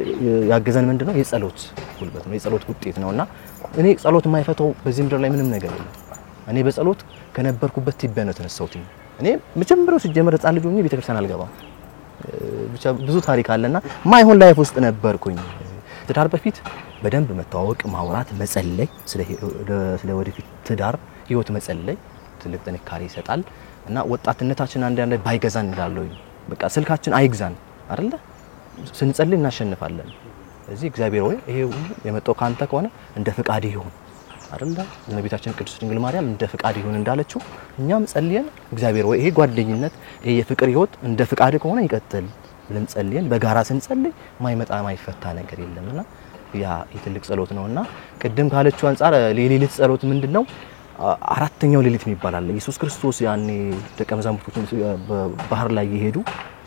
ያገዘን ምንድነው የጸሎት ጉልበት ነው የጸሎት ውጤት ነውና እኔ ጸሎት የማይፈተው በዚህ ምድር ላይ ምንም ነገር የለም እኔ በጸሎት ከነበርኩበት ትቢያ ነው ተነሳሁት እኔ መጀመሪያው ሲጀመር ህፃን ልጅ ሆኜ ቤተክርስቲያን አልገባም ብቻ ብዙ ታሪክ አለና ማይሆን ላይፍ ውስጥ ነበርኩኝ ትዳር በፊት በደንብ መተዋወቅ ማውራት መጸለይ ስለ ወደፊት ትዳር ህይወት መጸለይ ትልቅ ጥንካሬ ይሰጣል እና ወጣትነታችን አንድ ባይገዛን እንላለን በቃ ስልካችን አይግዛን አይደለ ስንጸልይ እናሸንፋለን ስለዚህ እግዚአብሔር ሆይ ይሄ የመጣው ካንተ ከሆነ እንደ ፍቃድ ይሁን አይደለ ነብያችን ቅድስት ድንግል ማርያም እንደ ፍቃድ ይሁን እንዳለችው እኛም ጸልየን እግዚአብሔር ሆይ ይሄ ጓደኝነት ይሄ የፍቅር ህይወት እንደ ፍቃድ ከሆነ ይቀጥል ብለን ጸልየን በጋራ ስንጸልይ ማይፈታ ነገር የለምና ያ የትልቅ ጸሎት ነውና ቅድም ካለችው አንፃር ሌሊት ጸሎት ምንድነው አራተኛው ሌሊት የሚባል ኢየሱስ ክርስቶስ ያኔ ደቀ መዛሙርቶቹን በባህር ላይ ይሄዱ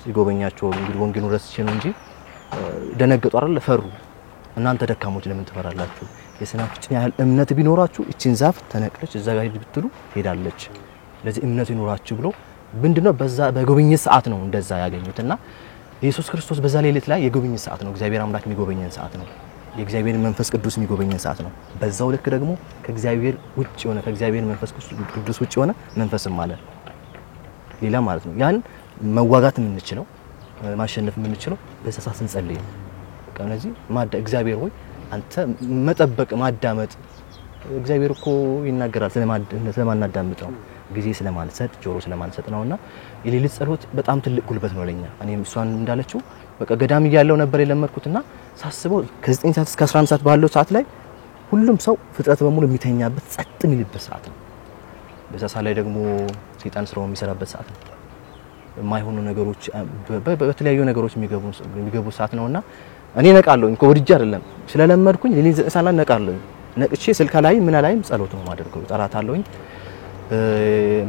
ሲጎበኛቸው እንግዲህ ወንጌሉን ረስቼ ነው እንጂ ደነገጡ አይደል ፈሩ እናንተ ደካሞች ለምን ትፈራላችሁ የሰናፍጭን ያህል እምነት ቢኖራችሁ እቺን ዛፍ ተነቅለች እዛ ጋር ሄድ ብትሉ ሄዳለች ለዚህ እምነት ይኖራችሁ ብሎ ምንድነው በዛ በጎብኝት ሰዓት ነው እንደዛ ያገኙትና ኢየሱስ ክርስቶስ በዛ ሌሊት ላይ የጎብኝት ሰዓት ነው እግዚአብሔር አምላክ የሚጎበኘን ሰዓት ነው የእግዚአብሔር መንፈስ ቅዱስ የሚጎበኘን ሰዓት ነው በዛው ልክ ደግሞ ከእግዚአብሔር ውጭ ሆነ ከእግዚአብሔር መንፈስ ቅዱስ ውጭ ሆነ መንፈስም ማለት ሌላ ማለት ነው ያን መዋጋት የምንችለው ማሸነፍ የምንችለው በሰሳት እንጸልይ ከነዚህ እግዚአብሔር ሆይ አንተ መጠበቅ ማዳመጥ እግዚአብሔር እኮ ይናገራል ስለማናዳምጠው ጊዜ ስለማንሰጥ ጆሮ ስለማንሰጥ ነውና የሌሊት ጸሎት በጣም ትልቅ ጉልበት ነው ለኛ እኔም እሷን እንዳለችው በቃ ገዳም ይያለው ነበር የለመድኩትና ሳስበው ከ9 ሰዓት እስከ 11 ሰዓት ባለው ሰዓት ላይ ሁሉም ሰው ፍጥረት በሙሉ የሚተኛበት ጸጥ የሚልበት ሰዓት ነው በዛ ሰዓት ላይ ደግሞ ሰይጣን ስራው የሚሰራበት ሰዓት ነው የማይሆኑ ነገሮች በተለያዩ ነገሮች የሚገቡ ሰዓት ነውና እኔ ነቃለሁ እንኳን ወድጄ አይደለም ስለለመድኩኝ ሌሊት ሰዓት ነቃለሁ ነቅቼ ስልካ ላይ ምን ላይም ጸሎት ነው ማደርገው ጠራታለሁኝ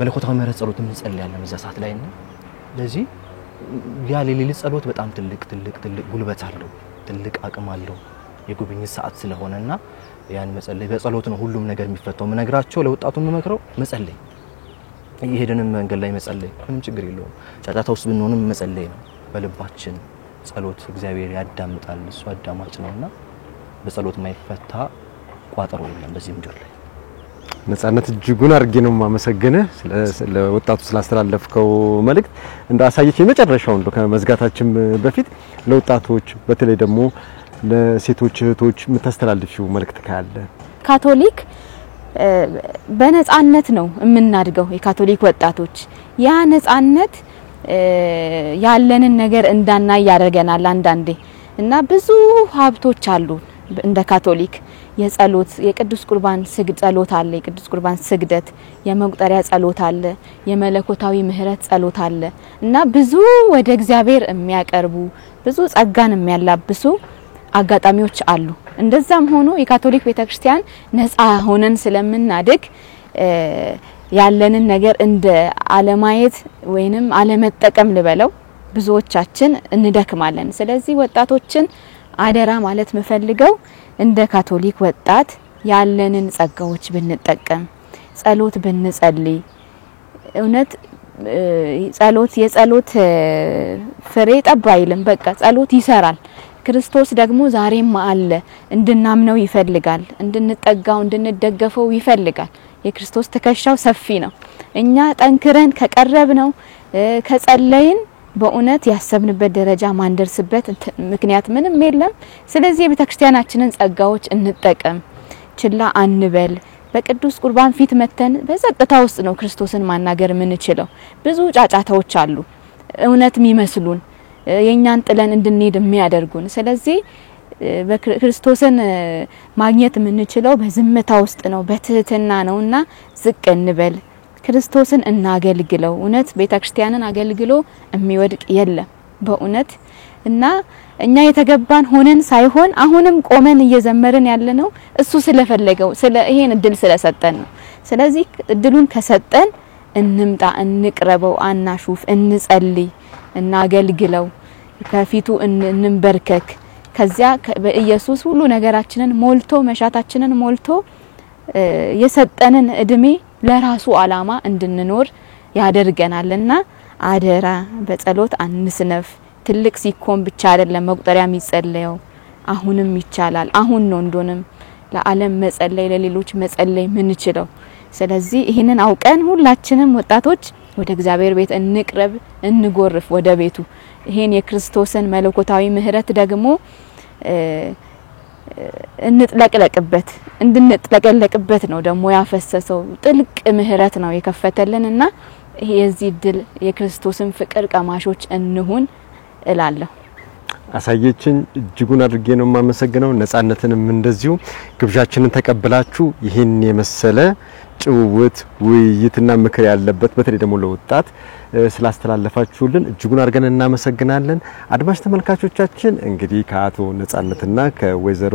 መለኮታዊ ምህረት ጸሎት እንጸልያለን በዛ ሰዓት ላይና ለዚህ ያ ሌሊት ጸሎት በጣም ትልቅ ጉልበት አለው ትልቅ አቅም አለው የጉብኝት ሰዓት ስለሆነና ያን መጸለይ በጸሎት ነው ሁሉም ነገር የሚፈታው መነግራቸው ለወጣቱ መመክረው መጸለይ ይሄድንም መንገድ ላይ መጸለይ ምንም ችግር የለውም ጫጫታ ውስጥ ብንሆንም መጸለይ ነው በልባችን ጸሎት እግዚአብሔር ያዳምጣል እሱ አዳማጭ ነውና በጸሎት ማይፈታ ቋጠሮ የለም በዚህ ምድር ላይ ነጻነት እጅጉን አርጌ ነው ማመሰግነ ለወጣቱ ስላስተላለፍከው መልእክት እንዳሳየች የመጨረሻው እንደው ከመዝጋታችን በፊት ለወጣቶች በተለይ ደግሞ ለሴቶች እህቶች የምታስተላልፊው መልእክት ካለ ካቶሊክ በነጻነት ነው የምናድገው የካቶሊክ ወጣቶች ያ ነጻነት ያለንን ነገር እንዳናይ ያደርገናል አንዳንዴ እና ብዙ ሀብቶች አሉ እንደ ካቶሊክ የጸሎት የቅዱስ ቁርባን ጸሎት አለ የቅዱስ ቁርባን ስግደት የመቁጠሪያ ጸሎት አለ የመለኮታዊ ምህረት ጸሎት አለ እና ብዙ ወደ እግዚአብሔር የሚያቀርቡ ብዙ ጸጋን የሚያላብሱ አጋጣሚዎች አሉ እንደዛም ሆኖ የካቶሊክ ቤተክርስቲያን ነፃ ሆነን ስለምናድግ ያለንን ነገር እንደ አለማየት ወይንም አለመጠቀም ልበለው ብዙዎቻችን እንደክማለን ስለዚህ ወጣቶችን አደራ ማለት መፈልገው እንደ ካቶሊክ ወጣት ያለንን ጸጋዎች ብንጠቀም ጸሎት ብንጸልይ እውነት የጸሎት ፍሬ ጠባይልም በቃ ጸሎት ይሰራል ክርስቶስ ደግሞ ዛሬም አለ እንድናምነው ይፈልጋል እንድንጠጋው እንድንደገፈው ይፈልጋል የክርስቶስ ተከሻው ሰፊ ነው እኛ ጠንክረን ከቀረብነው ከጸለይን በእውነት ያሰብንበት ደረጃ ማንደርስበት ምክንያት ምንም የለም ስለዚህ የቤተክርስቲያናችንን ጸጋዎች እንጠቀም ችላ አንበል በቅዱስ ቁርባን ፊት መተን በጸጥታ ውስጥ ነው ክርስቶስን ማናገር ምንችለው ብዙ ጫጫታዎች አሉ እውነት የሚመስሉን የኛን ጥለን እንድንሄድ የሚያደርጉን ስለዚህ በክርስቶስን ማግኘት ምንችለው በዝምታ ውስጥ ነው በትህትና ነውና ዝቅ እንበል ክርስቶስን እናገልግለው እውነት ቤተክርስቲያንን አገልግሎ የሚወድቅ የለም በእውነት እና እኛ የተገባን ሆነን ሳይሆን አሁንም ቆመን እየዘመርን ያለነው እሱ ስለፈለገው ይሄን እድል ስለሰጠን ነው ስለዚህ እድሉን ከሰጠን እንምጣ እንቅረበው አናሹፍ እንጸልይ እናገልግለው ከፊቱ እንንበርከክ ከዚያ በኢየሱስ ሁሉ ነገራችንን ሞልቶ መሻታችንን ሞልቶ የሰጠንን እድሜ ለራሱ ዓላማ እንድንኖር ያደርገናልና አደራ በጸሎት አንስነፍ። ትልቅ ሲኮን ብቻ አይደለም መቁጠሪያ የሚጸለየው አሁንም ይቻላል። አሁን ነው እንደሆነም ለዓለም መጸለይ ለሌሎች መጸለይ ምን ይችላል። ስለዚህ ይሄንን አውቀን ሁላችንም ወጣቶች ወደ እግዚአብሔር ቤት እንቅረብ እንጎርፍ ወደ ቤቱ። ይሄን የክርስቶስን መለኮታዊ ምህረት ደግሞ እንድንጥለቀለቅበት ነው ደግሞ ያፈሰሰው ጥልቅ ምህረት ነው የከፈተልንና ይሄ የዚህ ድል የክርስቶስን ፍቅር ቀማሾች እንሁን እላለሁ። አሳየችን እጅጉን አድርጌ ነው ማመሰግነው። ነጻነትንም እንደዚሁ ግብዣችንን ተቀበላችሁ ይሄን የመሰለ ጭውውት ውይይትና ምክር ያለበት በተለይ ደግሞ ለወጣት ስላስተላለፋችሁልን እጅጉን አድርገን እናመሰግናለን። አድማጭ ተመልካቾቻችን እንግዲህ ከአቶ ነጻነትና ከወይዘሮ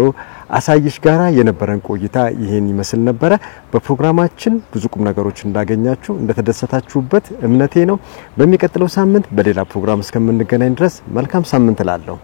አሳየች ጋራ የነበረን ቆይታ ይሄን ይመስል ነበር። በፕሮግራማችን ብዙ ቁም ነገሮች እንዳገኛችሁ እንደተደሰታችሁበት እምነቴ ነው። በሚቀጥለው ሳምንት በሌላ ፕሮግራም እስከምንገናኝ ድረስ መልካም ሳምንት እላለሁ።